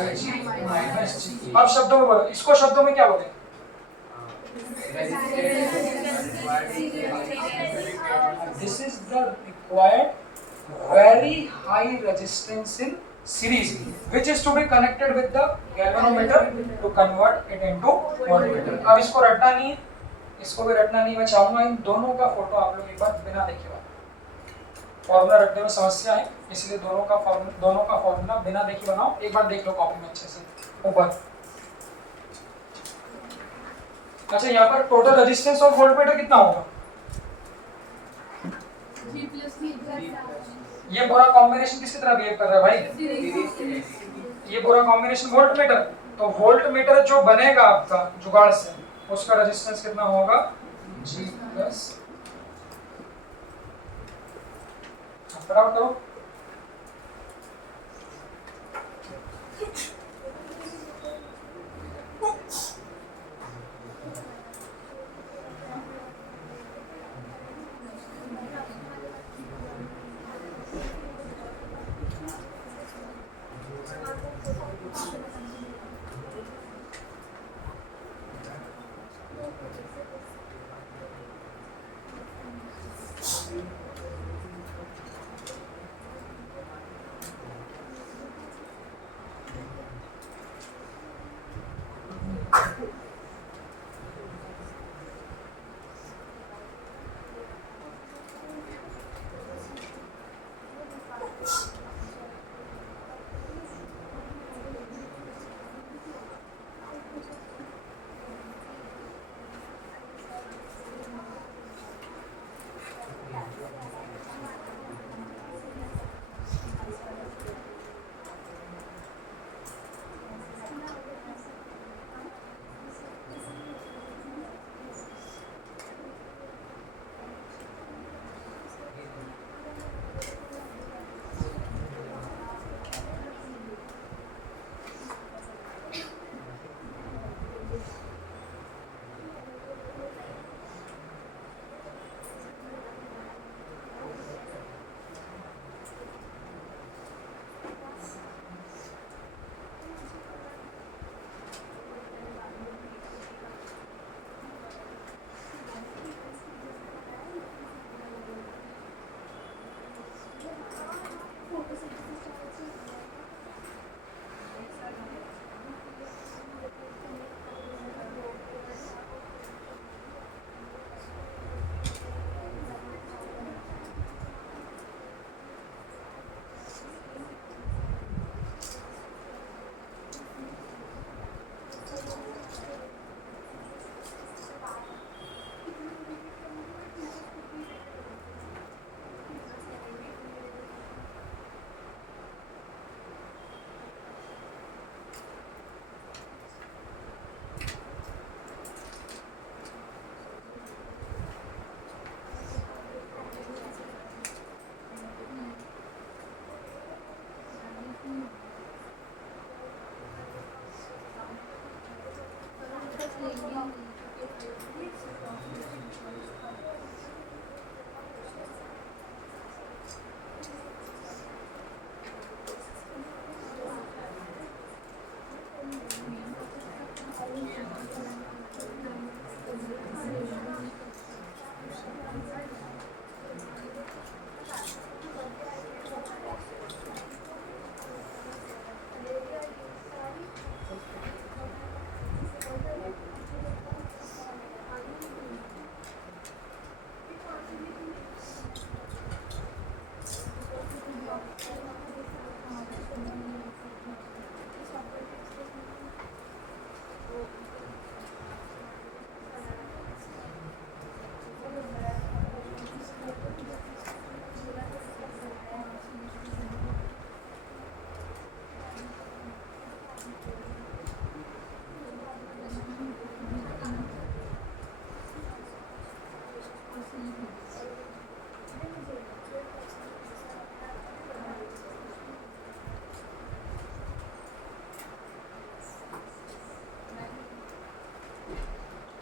IG minus G। अब शब्दों में बोलो, इसको शब्दों में क्या बोले? This is the required very high resistance in series which is to be connected with the galvanometer to convert it into voltmeter। अब इसको रटना नहीं है, इसको भी रटना नहीं, मैं चाहूंगा इन दोनों का फोटो आप लोग एक बार बिना देखे बनाओ। फॉर्मूला रटने में समस्या है, इसलिए दोनों का फॉर्मूला बिना देखे बनाओ, एक बार देख लो कॉपी में अच्छे से ऊपर। अच्छा, यहाँ पर टोटल रेजिस्टेंस ऑफ वोल्टमीटर कितना होगा? ये पूरा कॉम्बिनेशन किसकी तरह बिहेव कर रहा है भाई? ये पूरा कॉम्बिनेशन वोल्ट मीटर, तो वोल्ट मीटर जो बनेगा आपका जुगाड़ से, उसका रेजिस्टेंस कितना होगा? G प्लस, फटाफट करो।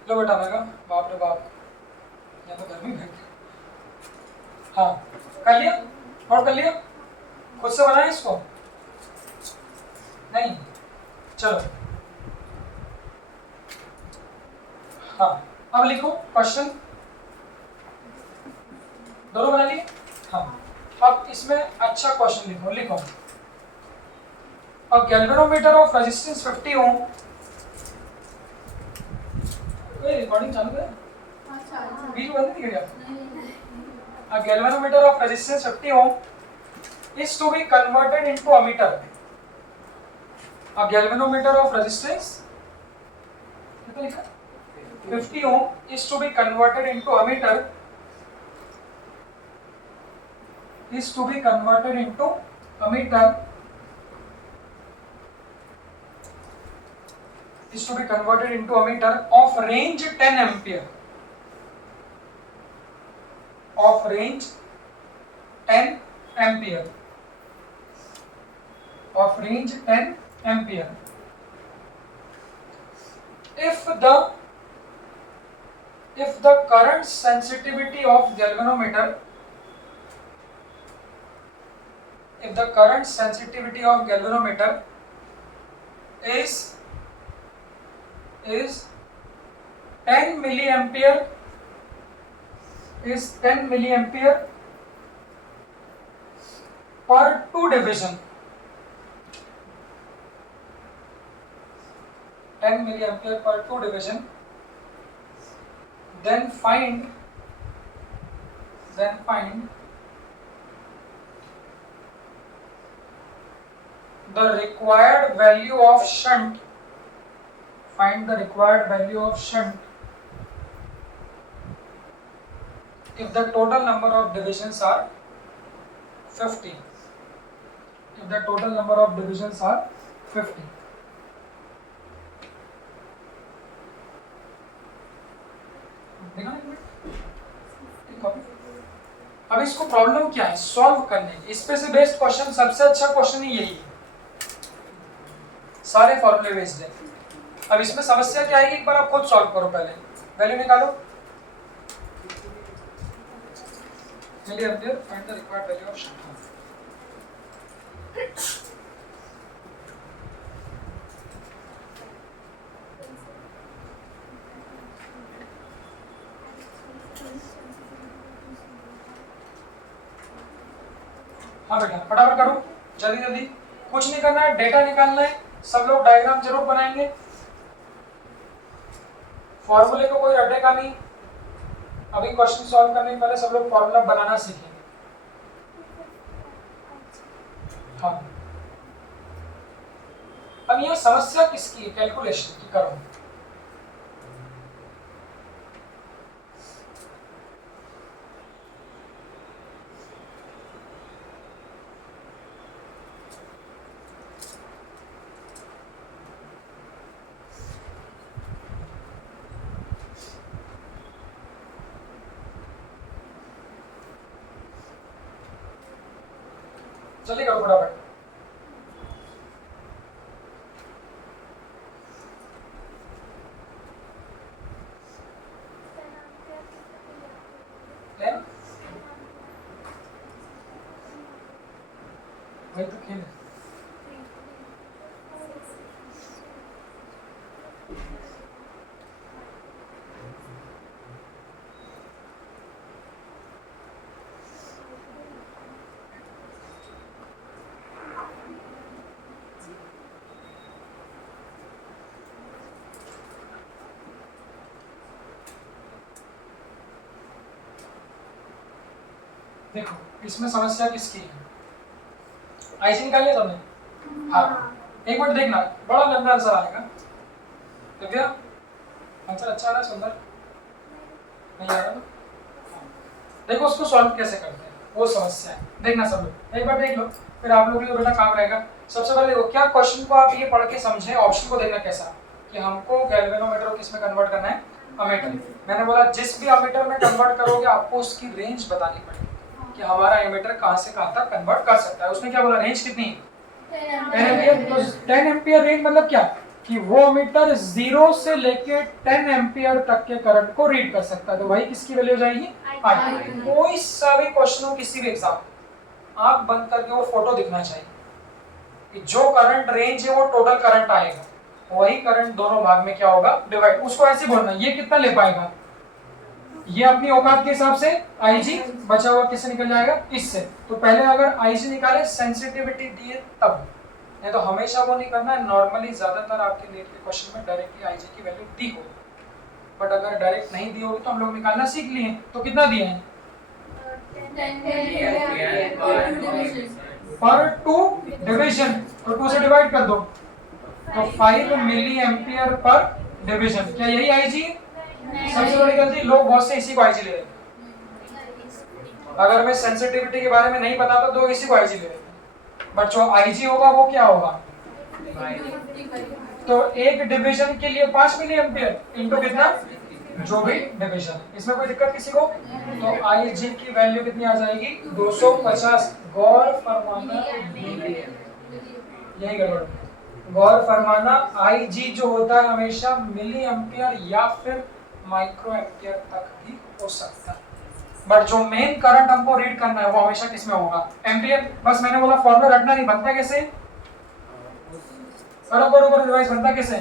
लो बेटा लगा, बाप रे बाप, यहाँ तो गर्मी है। हाँ कर लिया, और कर लिया, खुद से बनाए इसको? नहीं, चलो हाँ अब लिखो क्वेश्चन, दोनों बना लिए। हाँ अब इसमें अच्छा क्वेश्चन लिखो, लिखो a galvanometer of resistance 50 ohm, recording चालू है, बीच में बंद नहीं किया। A galvanometer of resistance 50 ohm is to be converted into ammeter. A galvanometer of resistance 50 ohm is to be converted into ammeter. Is to be converted into ammeter. Is to be converted into ammeter of range 10 ampere. Of range 10 ampere. Of range 10 ampere. If the current sensitivity of galvanometer, if the current sensitivity of galvanometer is 10 milliampere, is 10 milliampere per 2 division, 10 milliampere per 2 division, then find the required value of shunt, find the required value of shunt if the total number of divisions are 50, if the total number of divisions are 50. अब इसको problem क्या है solve करने, इस पे से based question, सबसे अच्छा क्वेश्चन ही यही है, सारे फॉर्मूले बेस्ड है। अब इसमें समस्या क्या आएगी, एक बार आप खुद सॉल्व करो, पहले वैल्यू निकालो, milliampere, find the required value of shunt. हाँ बेटा फटाफट करो, जल्दी जल्दी, कुछ नहीं करना है, डेटा निकालना है, सब लोग डायग्राम जरूर बनाएंगे, फॉर्मूले को कोई रटेगा नहीं, अभी क्वेश्चन सॉल्व करने के पहले सब लोग फॉर्मूला बनाना सीखें। हाँ अब यह समस्या किसकी है, कैलकुलेशन की करो। जल्दी करो फटाफट। वही तो खेल है। देखो इसमें समस्या किसकी है, आईसी निकाल लिया तुमने? हाँ एक मिनट देखना, बड़ा लंबा आंसर आएगा। दिव्या आंसर अच्छा आ रहा है, सुंदर नहीं आ रहा ना? देखो उसको सॉल्व कैसे करते हैं, वो समस्या है, देखना सब लोग एक बार देख लो, फिर आप लोग के लिए बेटा काम रहेगा। सबसे पहले देखो क्या क्वेश्चन को आप ये पढ़ के समझे, ऑप्शन को देखना कैसा कि हमको गैल्वेनोमीटर को किस में कन्वर्ट करना है, अमीटर। मैंने बोला जिस भी अमीटर में कन्वर्ट करोगे आपको उसकी रेंज बतानी पड़ेगी कि हमारा एमीटर कहाँ से कहाँ तक कन्वर्ट कर सकता है। उसने क्या बोला, रेंज कितनी, 10 एम्पियर। तो 10 एम्पियर रेंज मतलब क्या कि वो अमीटर 0 से लेके 10 एम्पियर तक के करंट को रीड कर सकता है। तो भाई किसकी वैल्यू हो जाएगी, आई। कोई सा भी क्वेश्चन हो किसी भी एग्जाम, आंख बंद करके वो फोटो दिखना चाहिए कि जो करंट रेंज है वो टोटल करंट आएगा, वही करंट दोनों भाग में क्या होगा, डिवाइड। उसको ऐसे बोलना, ये कितना ले पाएगा, ये अपनी औकात के हिसाब से आईजी, बचा हुआ किससे निकल जाएगा, इससे। तो पहले अगर आईजी निकाले, सेंसिटिविटी दिए तब, नहीं तो हमेशा वो नहीं करना है। नॉर्मली ज्यादातर आपके नेट के क्वेश्चन में डायरेक्टली आईजी की वैल्यू दी होगी, बट अगर डायरेक्ट नहीं दी होगी तो हम लोग निकालना सीख लिए। तो कितना दिए हैं, पर टू डिवीजन, तो 2 से डिवाइड कर दो, तो 5 मिली एम्पियर पर डिवीजन। क्या यही आईजी है? सबसे बड़ी गलती, लोग बहुत से इसी को आईजी ले रहे हैं। अगर मैं सेंसिटिविटी के बारे में नहीं बताता तो इसी को आईजी ले रहे हैं, बट जो आईजी होगा वो क्या होगा, तो एक डिवीजन के लिए 5 मिली एम्पियर इनटू कितना, जो भी डिवीजन। इसमें कोई दिक्कत किसी को? तो आईजी की वैल्यू कितनी आ जाएगी, 250। गौर फरमाना, यही गड़बड़, गौर फरमाना, आईजी जो होता है हमेशा मिली एम्पियर या फिर माइक्रो एम्पियर तक भी हो सकता है, बट जो मेन करंट हमको रीड करना है वो हमेशा किसमें होगा, एम्पियर। बस मैंने बोला फॉर्मूला रटना नहीं, बनता कैसे, बराबर डिवाइस बनता कैसे,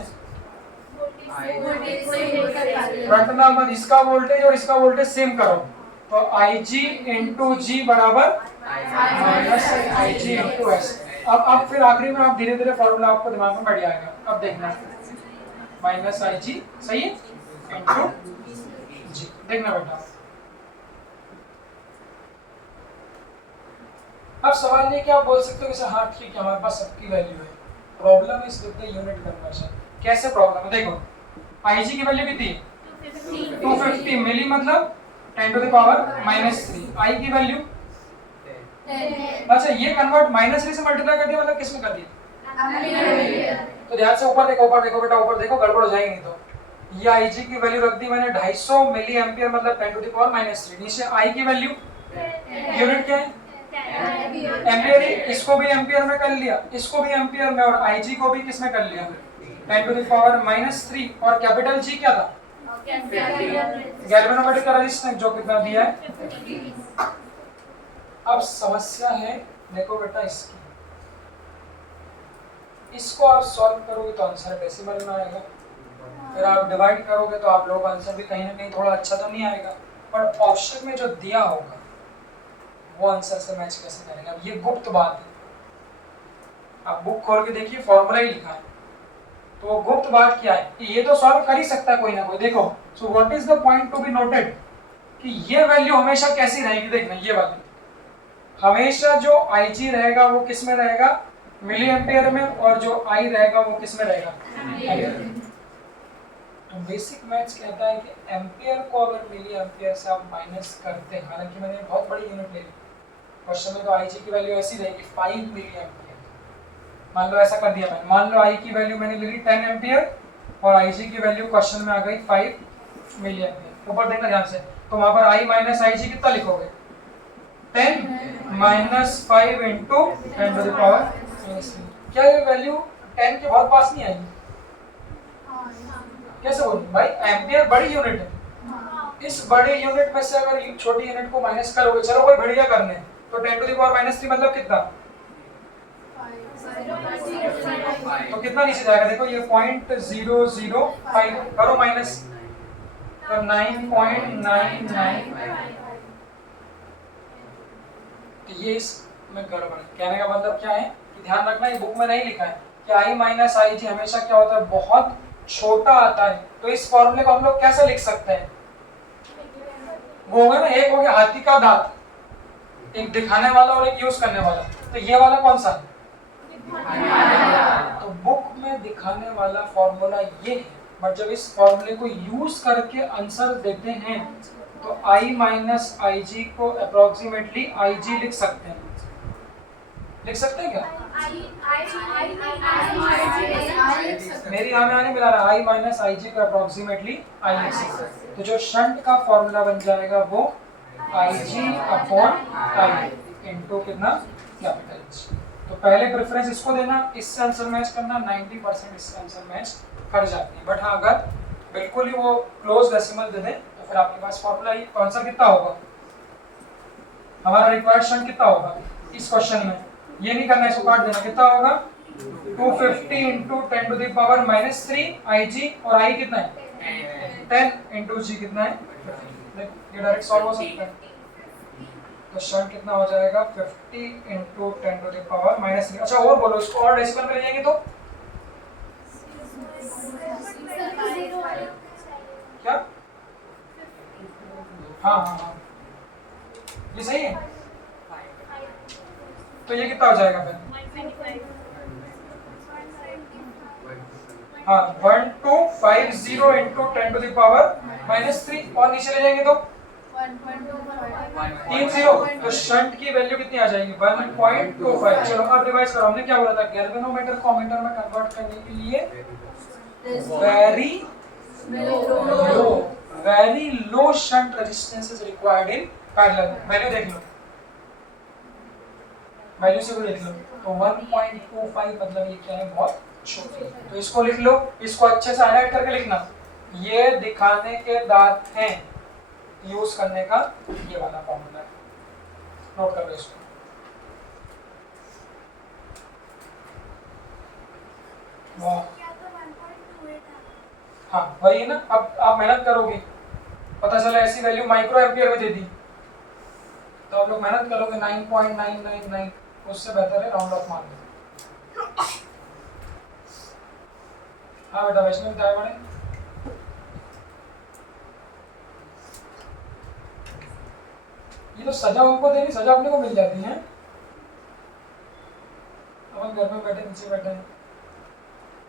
रटना मत, इसका वोल्टेज और इसका वोल्टेज सेम करो। तो IG इंटू जी बराबर माइनस IG इंटू एस। अब फिर आखिरी में आप धीरे धीरे फॉर्मूला आपको दिमाग में बैठ जाएगा। अब देखना, माइनस IG सही है इंटू जी, देखना बेटा। अब सवाल ये कि आप बोल सकते हो कि हाँ ठीक है हमारे पास सबकी वैल्यू है, problem is with the unit conversion. कैसे प्रॉब्लम है, देखो IG की वैल्यू कितनी, 250 मिली मतलब 10 टू द पावर -3। I की वैल्यू, अच्छा ये कन्वर्ट -3 से मल्टीप्लाई कर दिया मतलब किस में कर दिया, तो ध्यान से ऊपर देखो, ऊपर देखो बेटा, ऊपर देखो, गड़बड़ हो जाएगी नहीं तो। ये IG की वैल्यू रख दी मैंने 250 मिली एम्पियर मतलब 10 टू द पावर -3। नीचे I की वैल्यू, यूनिट क्या है, एम्पियर, इसको भी एम्पियर में कर लिया, इसको भी एम्पियर में, और IG को भी किस में कर लिया, 10 टू द पावर -3। और कैपिटल G क्या था, गैल्वेनोमेट्रिक रेजिस्टेंस, जो कितना दिया है। अब समस्या है, देखो बेटा इसकी, इसको आप सॉल्व करोगे तो आंसर डेसिमल में आएगा, फिर आप डिवाइड करोगे तो आप लोग आंसर भी कहीं ना कहीं थोड़ा अच्छा तो नहीं आएगा, पर ऑप्शन में जो दिया होगा वो आंसर से मैच कैसे करेंगे। अब ये गुप्त बात है, आप बुक खोल के देखिए फॉर्मूला ही लिखा है, तो वो गुप्त बात क्या है कि ये तो सॉल्व कर ही सकता है कोई ना कोई। देखो, so what is the point to be noted कि ये वैल्यू हमेशा कैसी रहेगी, देखना ये वाली, हमेशा जो IG रहेगा वो किस में रहेगा, मिली एम्पियर में, और जो I रहेगा वो किस में रहेगा, एम्पियर। तो बेसिक मैथ्स कहता है कि एम्पियर को अगर मिली एम्पियर से आप माइनस करते हैं, हालांकि मैंने बहुत बड़ी यूनिट ले ली क्वेश्चन में, तो IG की वैल्यू ऐसी रहेगी 5 मिली एम्पियर। मान लो ऐसा कर दिया मैंने, मान लो I की वैल्यू मैंने ले ली 10 एम्पियर और IG की वैल्यू क्वेश्चन में आ गई 5 मिली एम्पियर। ऊपर देखना ध्यान से, तो वहां पर I माइनस IG कितना लिखोगे, 10 minus 5 into 10 to the power -3। क्या ये वैल्यू 10 के बहुत पास नहीं आएगी, कैसे बोलूं भाई, एम्पियर बड़ी यूनिट है, इस बड़ी यूनिट में से अगर छोटी यूनिट को माइनस करोगे, चलो कोई बढ़िया करने, तो 10 टू द पावर -3 मतलब कितना, तो कितना नीचे जाएगा, देखो ये 0.005 करो माइनस, तो 9.99। ये इसमें गड़बड़। कहने का मतलब क्या है कि ध्यान रखना, ये बुक में नहीं लिखा है कि I माइनस IG हमेशा क्या होता है, बहुत छोटा आता है। तो इस फॉर्मूले को हम लोग कैसे लिख सकते हैं, वो होगा ना, एक हो गया हाथी का दांत, एक दिखाने वाला और एक यूज करने वाला, तो ये वाला कौन सा है, तो बुक में दिखाने वाला फॉर्मूला ये है, बट जब इस फॉर्मूले को यूज करके आंसर देते हैं तो I माइनस IG को अप्रोक्सीमेटली IG लिख सकते हैं, लिख सकते हैं क्या, मेरी यहाँ में आने मिला रहा आई माइनस आई जी का अप्रोक्सीमेटली आई एक्स। तो जो शंट का फॉर्मूला बन जाएगा वो आई जी अपॉन आई इंटू कितना कैपिटल H। तो पहले प्रेफरेंस इसको देना, इससे आंसर मैच करना, 90% इससे आंसर मैच कर जाती है। बट हाँ अगर बिल्कुल ही वो क्लोज डेसिमल दे दें तो फिर आपके पास फॉर्मूला ही आंसर कितना होगा, हमारा रिक्वायर्ड शंट कितना होगा इस क्वेश्चन में, ये नहीं करना, इसको काट देना, कितना होगा 250 into 10 to the power -3 IG और I कितना है 10 इंटू G कितना है 15। ये डायरेक्ट सॉल्व हो सकता है। तो शंट कितना हो जाएगा 50 इंटू 10 टू द पावर -3। अच्छा और बोलो इसको और डेसिमल में ले जाएंगे तो क्या, हाँ ये सही है। तो ये कितना हो जाएगा फिर, हाँ 1250 इंटू 10 टू द पावर -3 और नीचे ले जाएंगे तो 30। तो शंट की वैल्यू कितनी आ जाएगी 1.25। चलो अब रिवाइज करो, हमने क्या बोला था, गैल्वेनोमीटर को अमीटर में कन्वर्ट करने के लिए very low shunt resistance is required in parallel. Value देख लो, वैल्यू से भी देख लो, तो 1.25 मतलब ये क्या है, बहुत छोटी। तो इसको लिख लो, इसको अच्छे से हाईलाइट करके लिखना, ये दिखाने के दांत हैं यूज करने का ये वाला फॉर्मूला है, नोट कर लो इसको। वाह हाँ वही है ना। अब आप मेहनत करोगे, पता चला ऐसी वैल्यू माइक्रो एम्पियर में दे दी, तो आप लोग मेहनत करोगे 9.999, उससे बेहतर है राउंड ऑफ मार दो। हाँ बेटा वैष्णव क्या बड़े, ये तो सजा उनको देनी, सजा अपने को मिल जाती है। अपन घर में बैठे नीचे बैठे हैं,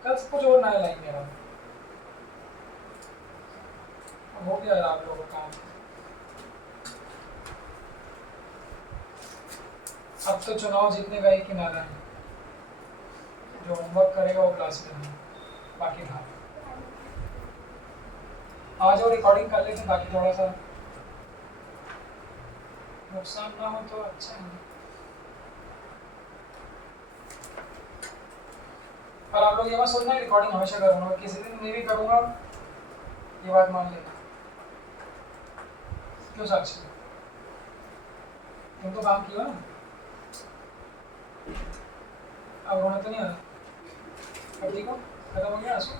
कल कुछ और नया लाएंगे यार, हो गया यार आप लोगों का काम। अब तो चुनाव जीतने का ही किनारा है, जो होमवर्क करेगा वो क्लास में है, बाकी था आज वो रिकॉर्डिंग कर लेते ताकि थोड़ा सा नुकसान ना हो तो अच्छा है। पर आप लोग ये मत सोचना रिकॉर्डिंग हमेशा करूँगा, किसी दिन नहीं भी करूँगा, ये बात मान लेना। क्यों साक्षी, तुम तो काम किया ना, अब रोना तो नहीं आ रहा, अब ठीक हो, खत्म हो गया आंसू।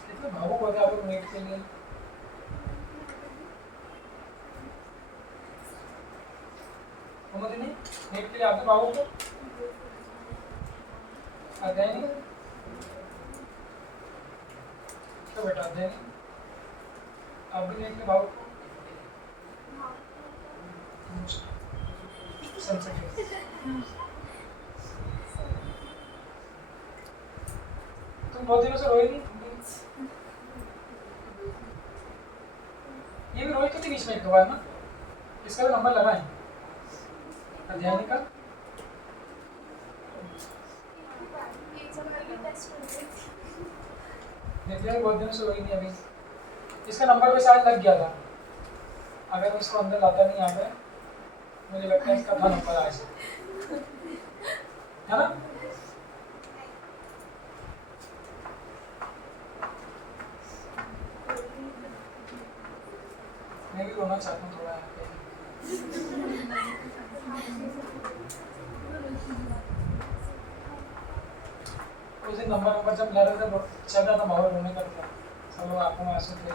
कितने भावुक होते आप लोग नेट के लिए। नहीं नेट के लिए आते भावुक हो, आते हैं नहीं तो बेटा आते हैं नहीं, आप भी नेट के भावुक हो। तुम बहुत दिनों से रोए नहीं, ये भी रोए तो बीच में एक दो बार ना, इसका भी नंबर लगाएं अध्याय का। देखिए बहुत दिनों से रोई नहीं अभी, इसका नंबर भी शायद लग गया था, अगर मैं इसको अंदर लाता नहीं यहाँ पे, मुझे लगता है इसका था नंबर आज, है ना। मैं भी रोना चाहता हूँ थोड़ा यहाँ पे। उस दिन नंबर जब ला रहे थे चल रहा था माहौल रोने का था, सब लोग आंखों में आंसू थे।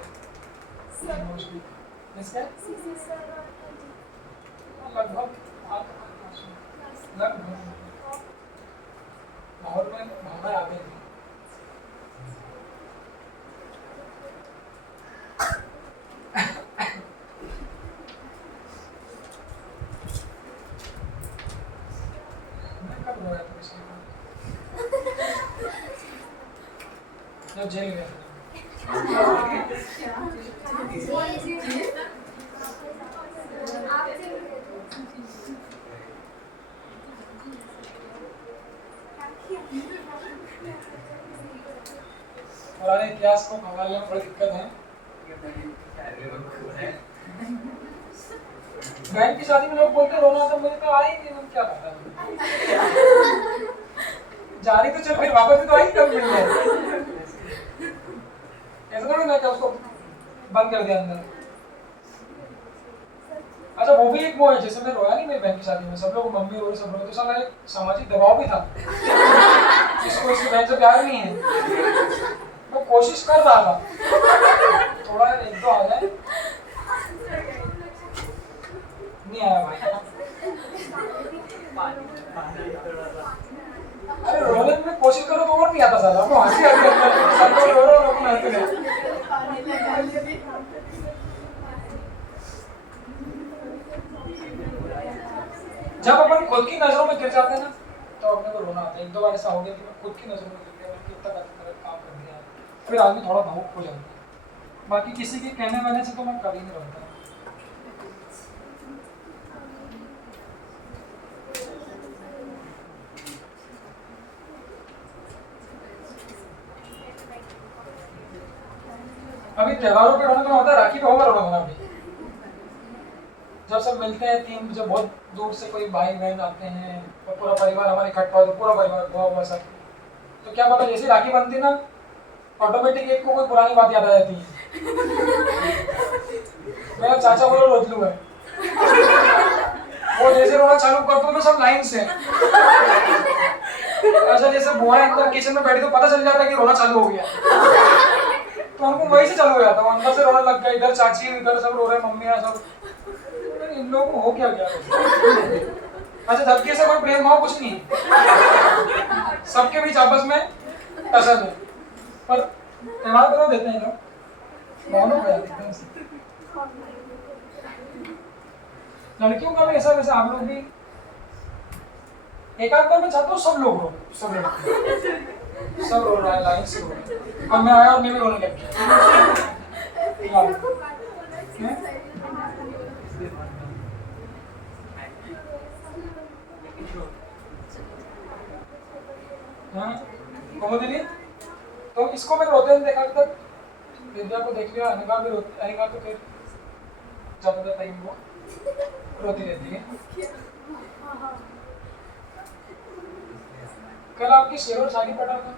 इसका लगभग माहौल में भावना आ गई थी। मैं कब रोया था इसके बाद, जब जेल गया था। हमारे इतिहास को संभालने में बड़ी दिक्कत है। बहन की शादी में लोग बोलते रोना, तो मुझे तो आ ही नहीं, क्या पता जा रही तो चल, फिर वापस भी तो आई कब मिलने। ऐसा थोड़ी ना क्या उसको बंद कर दिया अंदर। अच्छा वो भी एक वो है, जैसे मैं रोया नहीं मेरी बहन की शादी में, सब लोग मम्मी रो, सब लोग, तो साला एक सामाजिक दबाव भी था। इसको इसकी बहन से प्यार नहीं है। मैं कोशिश कर रहा था थोड़ा एक दो आ जाए, नहीं आया भाई। अरे रोने में कोशिश करो तो और नहीं आता साला, वो हंसी आती है अंदर, सब लोग रो रहे हो, मैं हंस रहा। जब अपन खुद की नजरों में गिर जाते हैं ना, तो अपने को रोना आता है। एक दो बार ऐसा हो गया कि मैं खुद की नजरों में गिर गया, मैं कितना गलत काम कर दिया, फिर आदमी थोड़ा भावुक हो जाता है। बाकी किसी के कहने वाले से तो मैं कभी नहीं रोता। अभी त्योहारों पे रोना तो होता है, राखी पे होगा रोना अभी, जब सब मिलते हैं तीन, जब बहुत दूर से कोई भाई बहन आते हैं और पूरा परिवार हमारे इकट्ठा हो, तो पूरा परिवार हुआ सब, तो क्या पता जैसे राखी बनती ना, ऑटोमेटिक एक को कोई पुरानी बात याद आ जाती है। मेरा चाचा बोलो रोतलू है, वो जैसे रोना चालू करते तो सब लाइन से, ऐसा जैसे बुआ अंदर किचन में बैठी तो पता चल जाता है कि रोना चालू हो गया, तो हमको वही से चालू हो जाता है, अंदर से रोने लग गया, इधर चाची इधर सब रो रहे, मम्मी सब, इन लोगों को हो क्या गया। अच्छा धरती से कोई प्रेम भाव कुछ नहीं, सबके बीच आपस में टसल है, पर त्योहार बना देते हैं लोग, मानो गया एकदम से। लड़कियों का भी ऐसा, वैसे आप लोग भी एक आध बार मैं चाहता हूँ सब लोग रो, सब रो रहा है, लाइन से रो रहा है, अब मैं आया और मैं भी रोने लग गया। कुमुदिनी, तो इसको मैं रोते हुए देखा तक, विद्या को देख लिया, अनिका भी रोती, अनिका तो फिर ज्यादातर टाइम वो रोती रहती है। कल आपकी शेर और शादी पढ़ा था,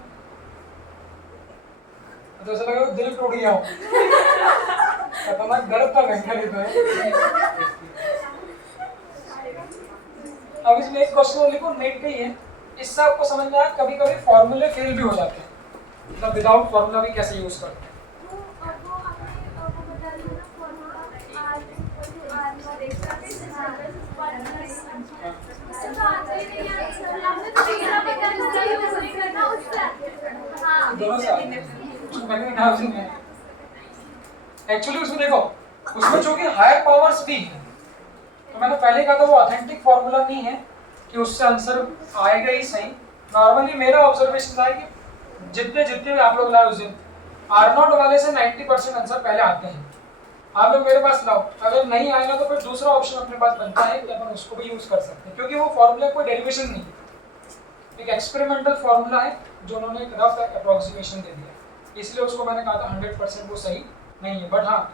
तो ऐसा लगा दिल टूट गया हो, खतरनाक दर्द था मेंटली तो है। अब इसमें एक क्वेश्चन लिखो, नेट पे ही है, इससे आपको समझ में आया कभी कभी फॉर्मूले फेल भी हो जाते हैं, मतलब विदाउट फॉर्मूला भी कैसे यूज करते हैं। एक्चुअली उसमें देखो, उसमें जो कि हायर पावर्स भी है, तो मैंने पहले कहा था वो ऑथेंटिक फॉर्मूला नहीं है कि उससे आंसर आएगा ही सही। नॉर्मली मेरा ऑब्जर्वेशन था कि जितने जितने भी आप लोग लाए उस दिन, R0 वाले से 90% आंसर पहले आते हैं। आप लोग मेरे पास लाओ, अगर नहीं आएगा तो फिर दूसरा ऑप्शन अपने पास बनता है कि अपन उसको भी यूज कर सकते हैं, क्योंकि वो फॉर्मूला कोई डेरिवेशन नहीं, एक एक्सपेरिमेंटल फॉर्मूला है जो उन्होंने एक रफ अप्रोक्सीमेशन दे दिया, इसलिए उसको मैंने कहा था 100% वो सही नहीं है। बट हाँ,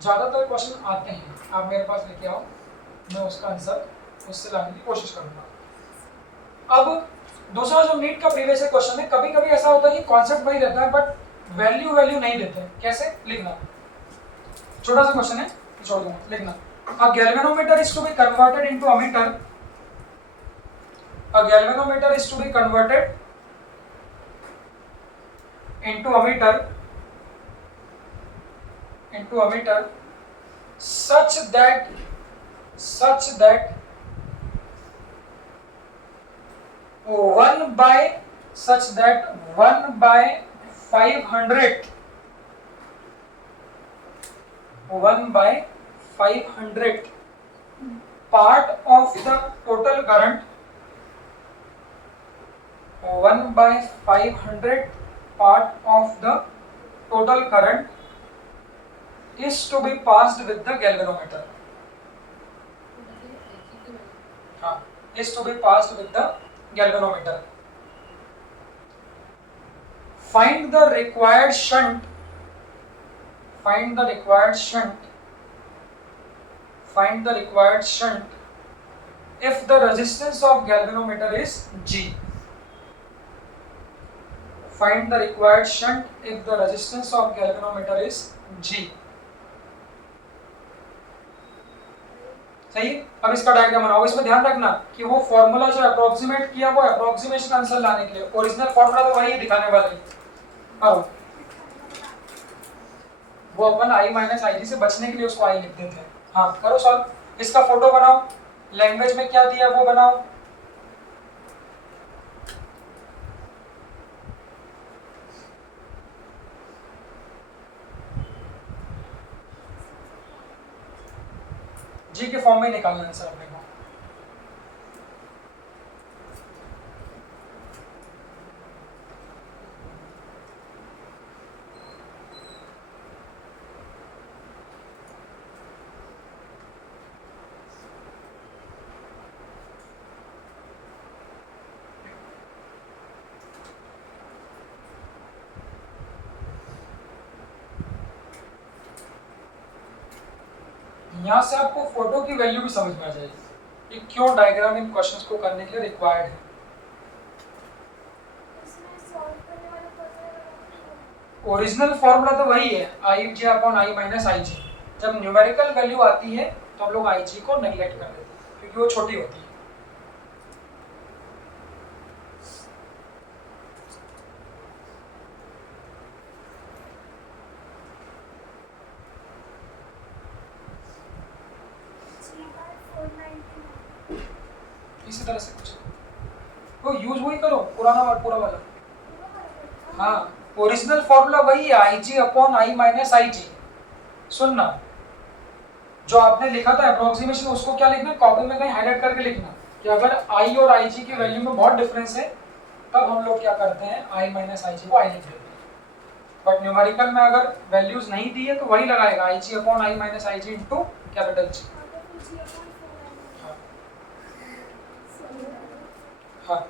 ज़्यादातर क्वेश्चन आते हैं, आप मेरे पास लेके आओ, मैं उसका आंसर उससे लाने की कोशिश करूंगा। अब दूसरा जो नीट का प्रीवियस क्वेश्चन है, कभी कभी ऐसा होता है कि कॉन्सेप्ट वही रहता है बट वैल्यू नहीं देते हैं। कैसे लिखना, छोटा सा क्वेश्चन है, छोड़ दूंगा, लिखना। A galvanometer is to be converted into ammeter. A galvanometer is to be converted into ammeter such that 1 by 500 part of the total current, 1 by 500 part of the total current is to be passed with the galvanometer. is to be passed with the galvanometer. find the required shunt find the required shunt if the resistance of galvanometer is G. Find the required shunt if the resistance of galvanometer is G. सही। अब इसका diagram बनाओ। इसमें ध्यान रखना कि वो formula जो अप्रोक्सीमेट किया वो अप्रोक्सीमेशन आंसर लाने के लिए, ओरिजिनल फॉर्मूला तो वही दिखाने वाला है। अब वो अपन i माइनस आई जी से बचने के लिए उसको i लिख देते हैं। हाँ करो सॉल्व। इसका फोटो बनाओ, लैंग्वेज में क्या दिया वो बनाओ। जी के फॉर्म में निकालना है सर अपने को। यहाँ से आपको फोटो की वैल्यू भी समझ में आ जाएगी कि क्यों डायग्राम इन क्वेश्चंस को करने के लिए रिक्वायर्ड है। ओरिजिनल फॉर्मूला तो वही है आई G upon I minus I जी। जब न्यूमेरिकल वैल्यू आती है तो हम लोग आई जी को नेग्लेक्ट कर देते हैं क्योंकि वो छोटी होती है। इसी तरह से कुछ तो यूज वही करो, पुराना पूरा वाला। हाँ ओरिजिनल फॉर्मूला वही है आई G upon I minus I जी। सुनना, जो आपने लिखा था अप्रोक्सीमेशन उसको क्या लिखना, कॉपी में कहीं हाईलाइट करके लिखना कि अगर आई और आई जी की वैल्यू में बहुत डिफरेंस है तब हम लोग क्या करते हैं आई माइनस आई जी को आई लिख देते हैं। बट न्यूमेरिकल में अगर वैल्यूज नहीं दी है तो वही लगाएगा I G upon I minus I G into capital G. हाँ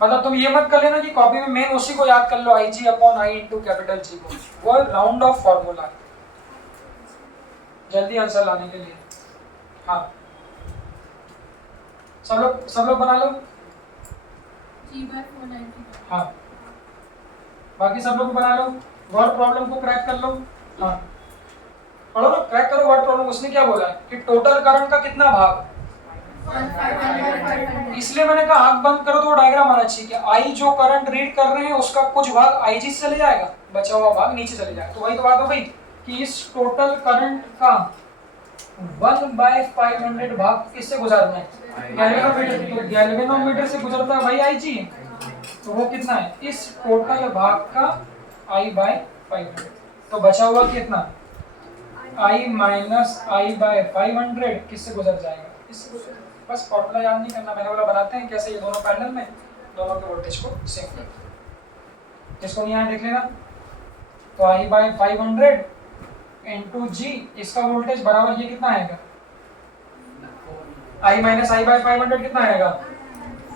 मतलब तुम ये मत कर लेना कि कॉपी में मेन उसी को याद कर लो I G upon I into capital G को, वो राउंड ऑफ फॉर्मूला जल्दी आंसर लाने के लिए। हाँ सब लोग बना लो। हाँ बाकी सब लोग बना लो, वर्ड प्रॉब्लम को क्रैक कर लो। हाँ पढ़ो ना, क्रैक करो वर्ड प्रॉब्लम। उसने क्या बोला कि टोटल करंट का कितना भाग, इसलिए मैंने कहा आंख बंद करो तो डायग्राम आना चाहिए कि आई जो करंट रीड कर रहे हैं उसका कुछ भाग आईजी से चले जाएगा, बचा हुआ भाग नीचे चले जाएगा। तो वही तो बात हो गई कि इस टोटल करंट का 1/500 भाग किससे गुजरना है, गैल्वेनोमीटर। तो गैल्वेनोमीटर से गुजरता है वही आईजी है, तो वो कितना है इस टोटल भाग का I/500। तो बचा हुआ कितना I माइनस I/500 किससे गुजर जाएगा, इससे गुजर। बस फॉर्मूला याद नहीं करना, मैंने बोला बनाते हैं कैसे, ये दोनों पैरेलल में दोनों के वोल्टेज को सेम करते हैं। जिसको नहीं आया देख लेना। तो I/500 इंटू जी, इसका वोल्टेज बराबर ये कितना आएगा I माइनस I/500 कितना आएगा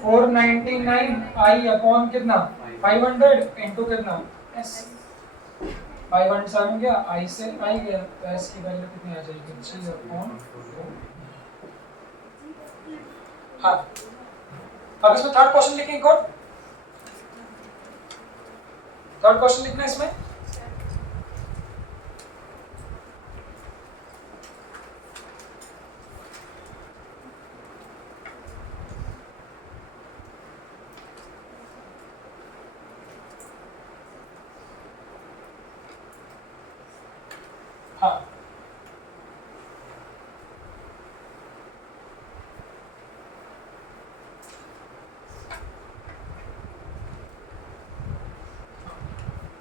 499 I अपॉन कितना 500 इंटू कितना S। 500 से आ गया I से I गया तो S की वैल्यू कितनी आ जाएगी G अपॉन 4। हाँ अब इसमें थर्ड क्वेश्चन लिखें, एक और थर्ड क्वेश्चन लिखना है इसमें। हाँ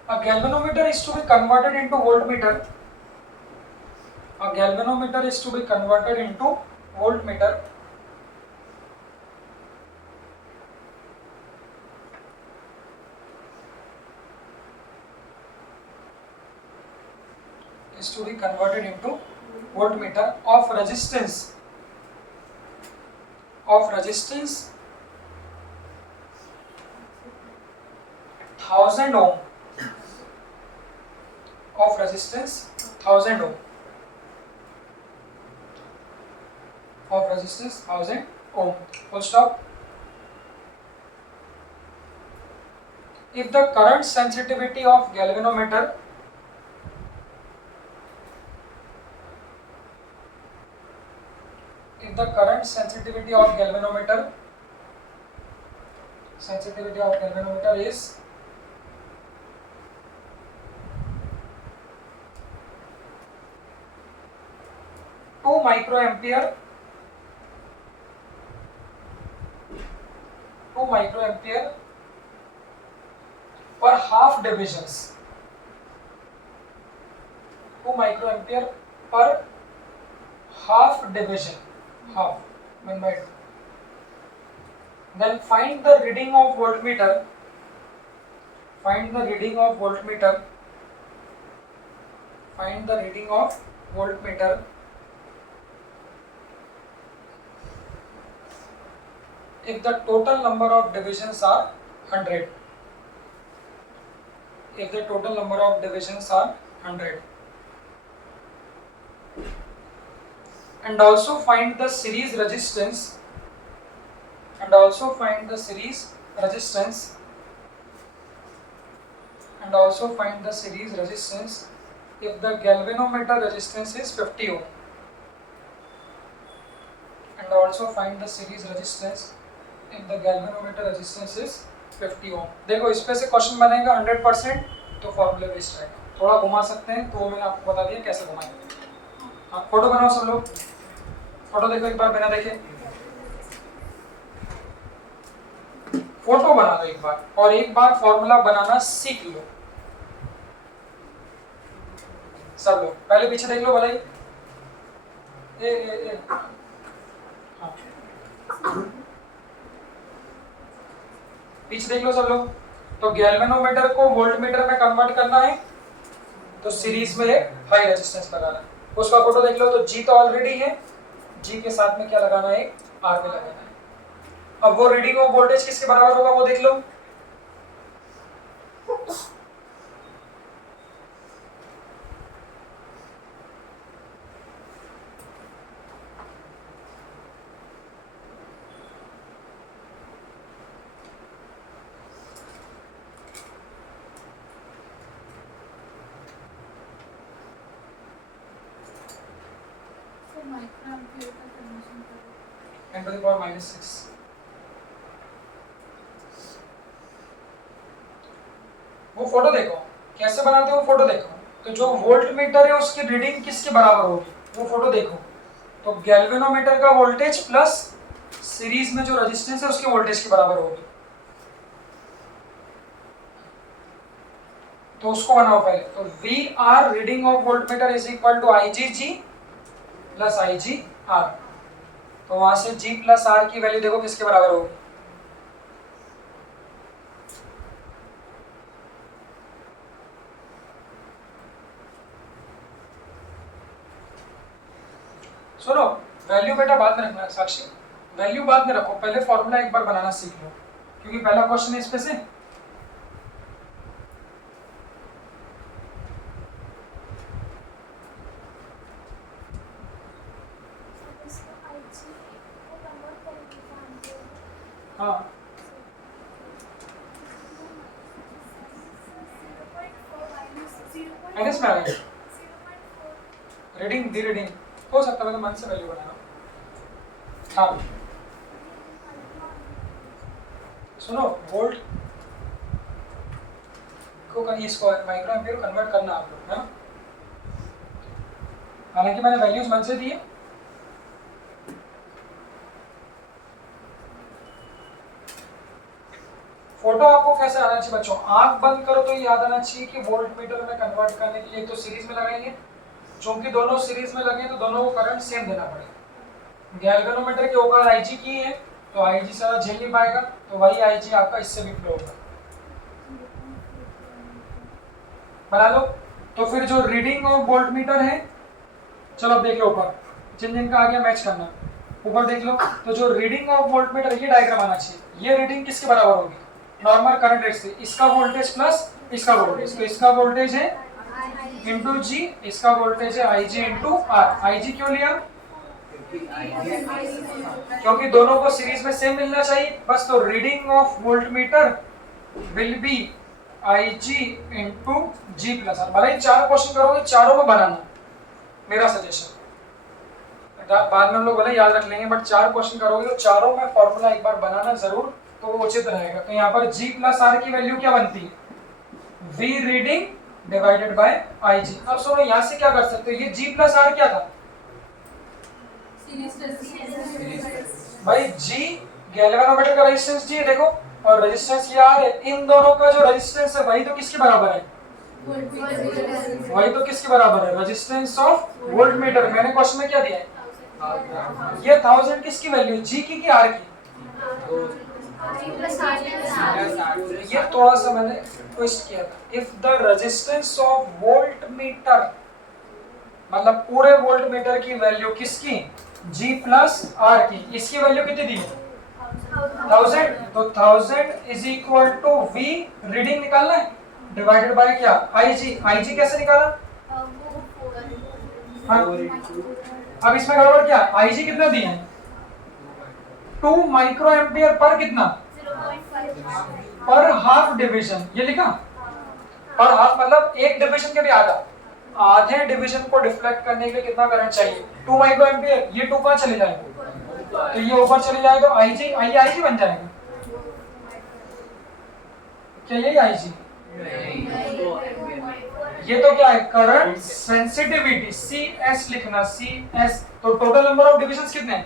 A galvanometer is to be converted into voltmeter. A galvanometer is to be converted into voltmeter. Is to be converted into voltmeter of resistance 1000 ohm of resistance, 1000 ohm of resistance, 1000 ohm, full stop. If the current sensitivity of galvanometer is 2 microampere per half divisions, 2 microampere per half division, half 1/2. Then find the reading of voltmeter. Find the reading of voltmeter if the total number of divisions are 100. If the total number of divisions are 100. And also find the series resistance. If the galvanometer resistance is 50 ohm. And also find the series resistance if the galvanometer resistance is 50 ohm. देखो इस पे से question बनेगा 100%, तो formula based रहेगा. थोड़ा घुमा सकते हैं, तो मैंने आपको बता दिया कैसे घुमाएंगे. हाँ, फोटो बनाओ सब लोग. फोटो देखो एक बार बिना देखे. फोटो बना दो एक बार, और एक बार फॉर्मूला बनाना सीख लो सब लोग. पहले पीछे देख लो भलाई. ए हाँ, पीछे देख लो सब लोग. तो गैल्वेनोमीटर को वोल्टमीटर में कन्वर्ट करना है, तो सीरीज में एक हाई रेजिस्टेंस लगाना है. उसका फोटो देख लो. तो जी तो ऑलरेडी है, जी के साथ में क्या लगाना है, आर में लगाना है. अब वो रीडिंग ऑफ वोल्टेज किसके बराबर होगा वो देख लो. -6. वो फोटो देखो कैसे बनाते हो, फोटो देखो. तो जो वोल्ट मीटर है उसकी रीडिंग किसके बराबर होगी वो फोटो देखो. तो गैल्वेनोमीटर का वोल्टेज प्लस सीरीज में जो रेजिस्टेंस है उसके वोल्टेज के बराबर होगी. तो उसको बनाओ पहले. तो we are reading of voltmeter is equal to IGG plus IGR. तो वहां से G प्लस R की वैल्यू देखो किसके बराबर होगी. सुनो, वैल्यू बेटा बाद में रखना. साक्षी, वैल्यू बाद में रखो, पहले फॉर्मूला एक बार बनाना सीख लो, क्योंकि पहला क्वेश्चन है इस पे से. हाँ, माइनस में आ गया. रीडिंग दी रीडिंग हो सकता है, मैं तो मन से वैल्यू बना रहा हूँ. हाँ सुनो, वोल्ट को कहीं इसको माइक्रो एम्पीयर कन्वर्ट करना आप लोग, है ना. हालांकि मैंने वैल्यूज मन से दिए. फोटो आपको कैसे आना चाहिए बच्चों, आंख बंद करो तो याद आना चाहिए कि वोल्ट मीटर में कन्वर्ट करने के लिए तो सीरीज में लगाएंगे. चूंकि दोनों सीरीज में लगे तो दोनों को करंट सेम देना पड़ेगा. गैल्वेनोमीटर के ऊपर IG की है तो IG सारा झेल नहीं पाएगा, तो वही IG आपका इससे भी फ्लो होगा. बना लो. तो फिर जो रीडिंग ऑफ वोल्टमीटर है, चलो अब देख लो ऊपर, जिन जिन का आ गया मैच करना. ऊपर देख लो. तो जो रीडिंग ऑफ वोल्टमीटर, ये डायग्राम आना चाहिए. ये रीडिंग किसके बराबर होगी, नॉर्मल करंट रेट से इसका वोल्टेज प्लस इसका वोल्टेज, तो इसका वोल्टेज है इंटू जी, इसका वोल्टेज है आई जी इंटू आर। आई जी क्यों लिया? क्योंकि दोनों को सीरीज में सेम मिलना चाहिए बस। तो reading of voltmeter will be I G into G plus R. भले ही 4 क्वेश्चन करोगे, चारों में बनाना, मेरा सजेशन। बाद में हम लोग भले याद रख लेंगे, बट 4 क्वेश्चन करोगे तो चारों में फॉर्मूला एक बार बनाना जरूर, तो वो उचित रहेगा। तो यहाँ पर जी प्लस आर की वैल्यू क्या बनती है? वी रीडिंग डिवाइडेड बाय आई जी। अब सुनो, यहाँ से क्या कर सकते हो, ये जी प्लस आर क्या था भाई? जी गैल्वेनोमीटर का रेजिस्टेंस जी है देखो, और रेजिस्टेंस ये आर है। इन दोनों का जो रेजिस्टेंस है वही तो किसके बराबर है? वही तो किसके बराबर है? Resistance of voltmeter. मैंने क्वेश्चन में क्या दिया है? ये 1000 किसकी वैल्यू, जी की कि आर की? ये थोड़ा सा मैंने ट्विस्ट किया था। If the resistance of voltmeter, मतलब पूरे वोल्टमीटर की वैल्यू किसकी? जी प्लस आर की। इसकी वैल्यू कितनी दी है? 1000। तो 1000 is equal to V reading निकालना है डिवाइडेड बाय क्या? आई जी। आई जी कैसे निकाला? हाँ। अब इसमें गड़बड़ क्या? आई जी कितना दिए हैं? 2 माइक्रो एम्पियर पर कितना? पर हाफ डिवीजन। ये लिखा पर हाफ मतलब एक डिवीजन के भी आधा। आधे डिवीजन को डिफ्लेक्ट करने के लिए कितना करंट चाहिए? 2 माइक्रो एम्पियर। ये 2 कहां चले जाएगा? तो ये ऊपर चले जाएगा, तो आईजी आईजी बन जाएगा। क्या यही आईजी? ये तो क्या है? करंट सेंसिटिविटी, सी एस लिखना, सी एस। तो टोटल नंबर ऑफ डिविजन्स कितने हैं?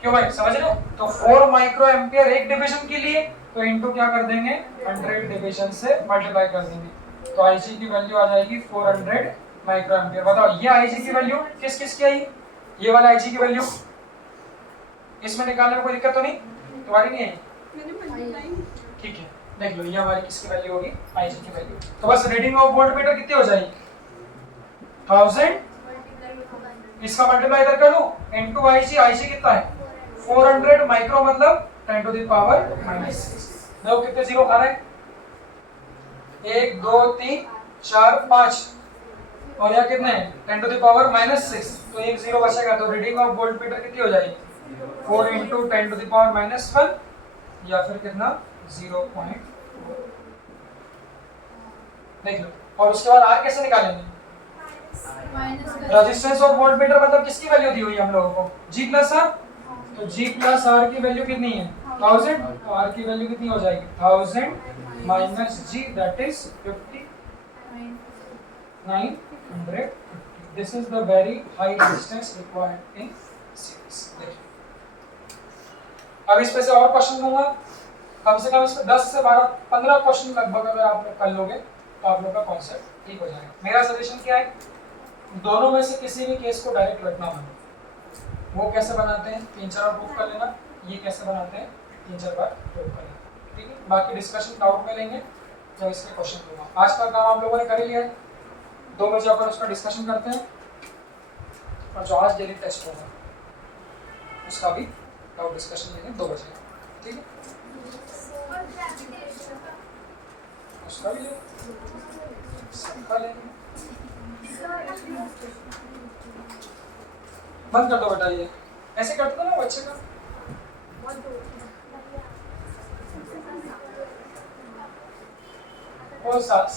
क्यों भाई, समझ रहे हो? तो 4 माइक्रो एम्पियर एक डिवीजन के लिए, तो इनटू क्या कर देंगे? 100 डिवीजन से मल्टीप्लाई कर देंगे। तो आईजी की वैल्यू आ जाएगी 400 माइक्रो एम्पियर। बताओ ये आईजी की वैल्यू किस किस की आई? ये वाला आईजी की वैल्यू इसमें निकालने में कोई दिक्कत तो नहीं? तुम्हारी नहीं आई? ठीक है, देख लो ये हमारी किसकी वैल्यू होगी? आईजी की वैल्यू। तो बस रीडिंग ऑफ वोल्टमीटर कितनी हो जाएगी? 1000 इसका मल्टीप्लाई इधर कर लो इनटू आईजी। आईजी कितना है? 400 माइक्रो, मतलब 10 टू द पावर -6। देखो कितने जीरो खा रहे हैं? 1 2 3 4 5, और यहाँ कितने हैं? 10 टू द पावर -6। तो एक जीरो बचेगा। तो रीडिंग ऑफ वोल्टमीटर कितनी हो जाएगी? 4 इंटू 10 टू द पावर -1, या फिर कितना? 0.4। देख लो। और उसके बाद आर कैसे निकालेंगे? रेजिस्टेंस ऑफ वोल्टमीटर मतलब किसकी वैल्यू दी हुई है हम लोगों को? जी प्लस आर। तो जी प्लस आर की वैल्यू कितनी है? 1000। तो आर की वैल्यू कितनी हो जाएगी? 1000 minus G, that is 5950। This is the very high resistance required in series. अब इस पे से और क्वेश्चन दूंगा, कम से कम इसमें 10 से 12 15 क्वेश्चन लगभग अगर आप लोग कर लोगे तो आप लोग का कॉन्सेप्ट ठीक हो जाएगा। मेरा सजेशन क्या है? दोनों में से किसी भी केस को डायरेक्ट रटना मत। वो कैसे बनाते हैं 3-4 बार प्रूफ कर लेना, ये कैसे बनाते हैं 3-4 बार प्रूफ कर लेना, ठीक है? बाकी डिस्कशन डाउट में लेंगे जब इसके क्वेश्चन दूंगा। आज का काम आप लोगों ने कर ही लिया है, 2 बजे अपन उसका डिस्कशन करते हैं, और जो आज डेली टेस्ट होगा उसका भी डाउट डिस्कशन लेंगे 2 बजे, ठीक है? उसका भी ले, सबका लेंगे। बंद कर दो बेटा, ये ऐसे करते थे ना बच्चे का। वो